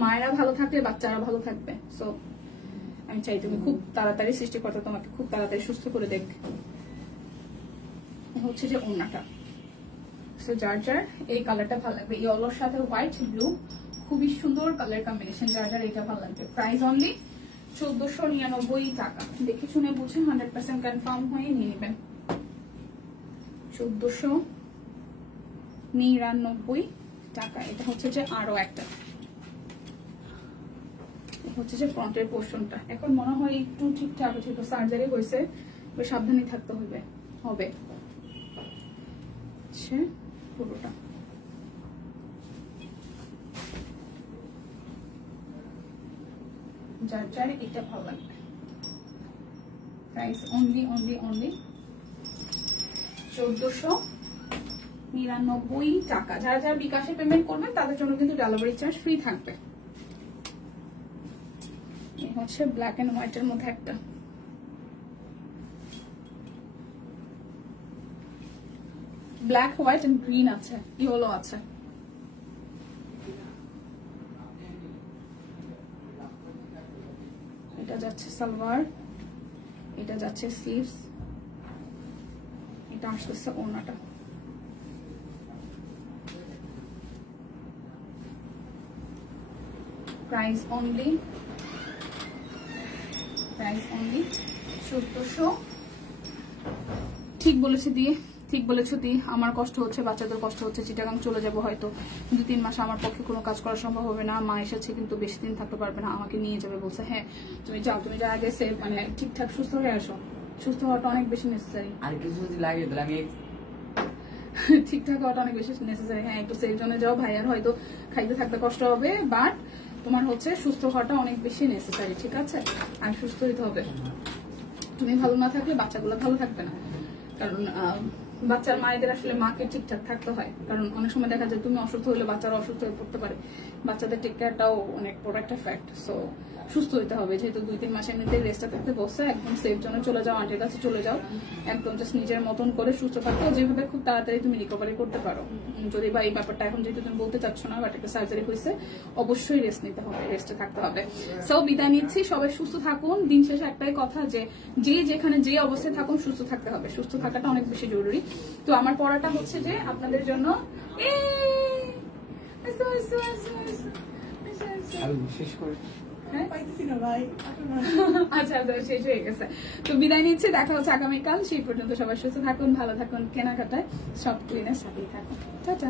মায়েরা ভালো থাকলে বাচ্চারা ভালো থাকবে। সো আমি চাই তুমি খুব তাড়াতাড়ি, সৃষ্টিকর্তা তোমাকে খুব তাড়াতাড়ি সুস্থ করে দেখ। হচ্ছে যে ওড়নাটা। সো যার যার এই কালারটা ভালো লাগবে, এই ওলোর সাথে হোয়াইট ব্লু, খুবই সুন্দর কালার কম্বিনেশন। যার যার এটা ভালো লাগবে। প্রাইস অনলি 1499 টাকা। দেখে শুনে বুঝে 100% কনফার্ম হয়ে নিয়ে নেবেন। 1499 টাকা। এটা হচ্ছে যে আরো একটা, হচ্ছে যে ফ্রন্টের পোর্শনটা। এখন মনে হয় একটু ঠিকঠাক আছে, একটু সার্জারি হয়েছে, সাবধানে থাকতে হবে। পুরোটা যার যার এটা ভালো লাগবে। প্রাইস অনলি 1499 টাকা। যারা যারা বিকাশে পেমেন্ট করবেন তাদের জন্য কিন্তু ডেলিভারি চার্জ ফ্রি থাকবে। হচ্ছে ব্ল্যাক এন্ড হোয়াইটের মধ্যে একটা, ব্ল্যাক হোয়াইট এন্ড গ্রিন আছে, ইয়েলো আছে। এটা যাচ্ছে সালোয়ার, এটা যাচ্ছে স্লিভস, এটা আসতেছে ওড়নাটা। Price only 1400। ঠিক বলেছে দিয়ে, ঠিক বলেছো দি। আমার কষ্ট হচ্ছে, বাচ্চাদের কষ্ট হচ্ছে। চিটাগাং চলে যাবো হয়তো 2-3 মাস, আমার পক্ষে কোনো কাজ করা সম্ভব হবে না। মা এসেছে কিন্তু বেশি দিন থাকতে পারবে না, আমাকে নিয়ে যাবে বলছে। হ্যাঁ তুমি যাও, তুমি যা আগে সেভ মানে ঠিকঠাক সুস্থ হয়ে আসো। সুস্থ হওয়াটা অনেক বেশি নেসেসারি। আর কিছু যদি লাগে তাহলে আমি ঠিকঠাক হওয়াটা অনেক বেশি নেসেসারি। হ্যাঁ একটু সেফ জোনে যাও, ভাইয়ার হয়তো খাইতে থাকতে কষ্ট হবে, বাট তোমার হচ্ছে সুস্থ হওয়াটা অনেক বেশি নেসেসারি, ঠিক আছে? আর সুস্থ হইতে হবে। তুমি ভালো না থাকলে বাচ্চাগুলো ভালো থাকবে না, কারণ বাচ্চার মায়েদের আসলে মাকে ঠিকঠাক থাকতে হয়। কারণ অনেক সময় দেখা যায় তুমি অসুস্থ হলে বাচ্চারা অসুস্থ হয়ে পড়তে পারে, বাচ্চাদের টেক কেয়ারটাও অনেক বড় একটা ফ্যাক্ট। সো সুস্থ হইতে হবে, যেহেতু 2-3 মাস এমনিতে রেস্টে থাকতে বসে, একদম সেফ জোনে চলে যাও, আন্টির কাছে চলে যাও, একদম জাস্ট নিজের মতন করে সুস্থ থাকো, যেভাবে খুব তাড়াতাড়ি তুমি রিকভারি করতে পারো। যদি বা এই ব্যাপারটা এখন যেহেতু তুমি বলতে চাচ্ছ না, বাট একটা সার্জারি হয়েছে, অবশ্যই রেস্ট নিতে হবে, রেস্টে থাকতে হবে। সো বিদায় নিচ্ছি, সবাই সুস্থ থাকুন। দিন শেষে একটাই কথা, যে যেখানে যে অবস্থায় থাকুন সুস্থ থাকতে হবে, সুস্থ থাকাটা অনেক বেশি জরুরি। তো আমার পড়াটা হচ্ছে যে আপনাদের জন্য শেষ করে পাইতেছি না ভাই। আচ্ছা শেষ হয়ে গেছে। তো বিদায় নিচ্ছি, দেখা হচ্ছে আগামীকাল। সেই পর্যন্ত সবাই সুস্থ থাকুন, ভালো থাকুন, কেনাকাটায় সব ক্লিনের সাথেই থাকুন। টাটা।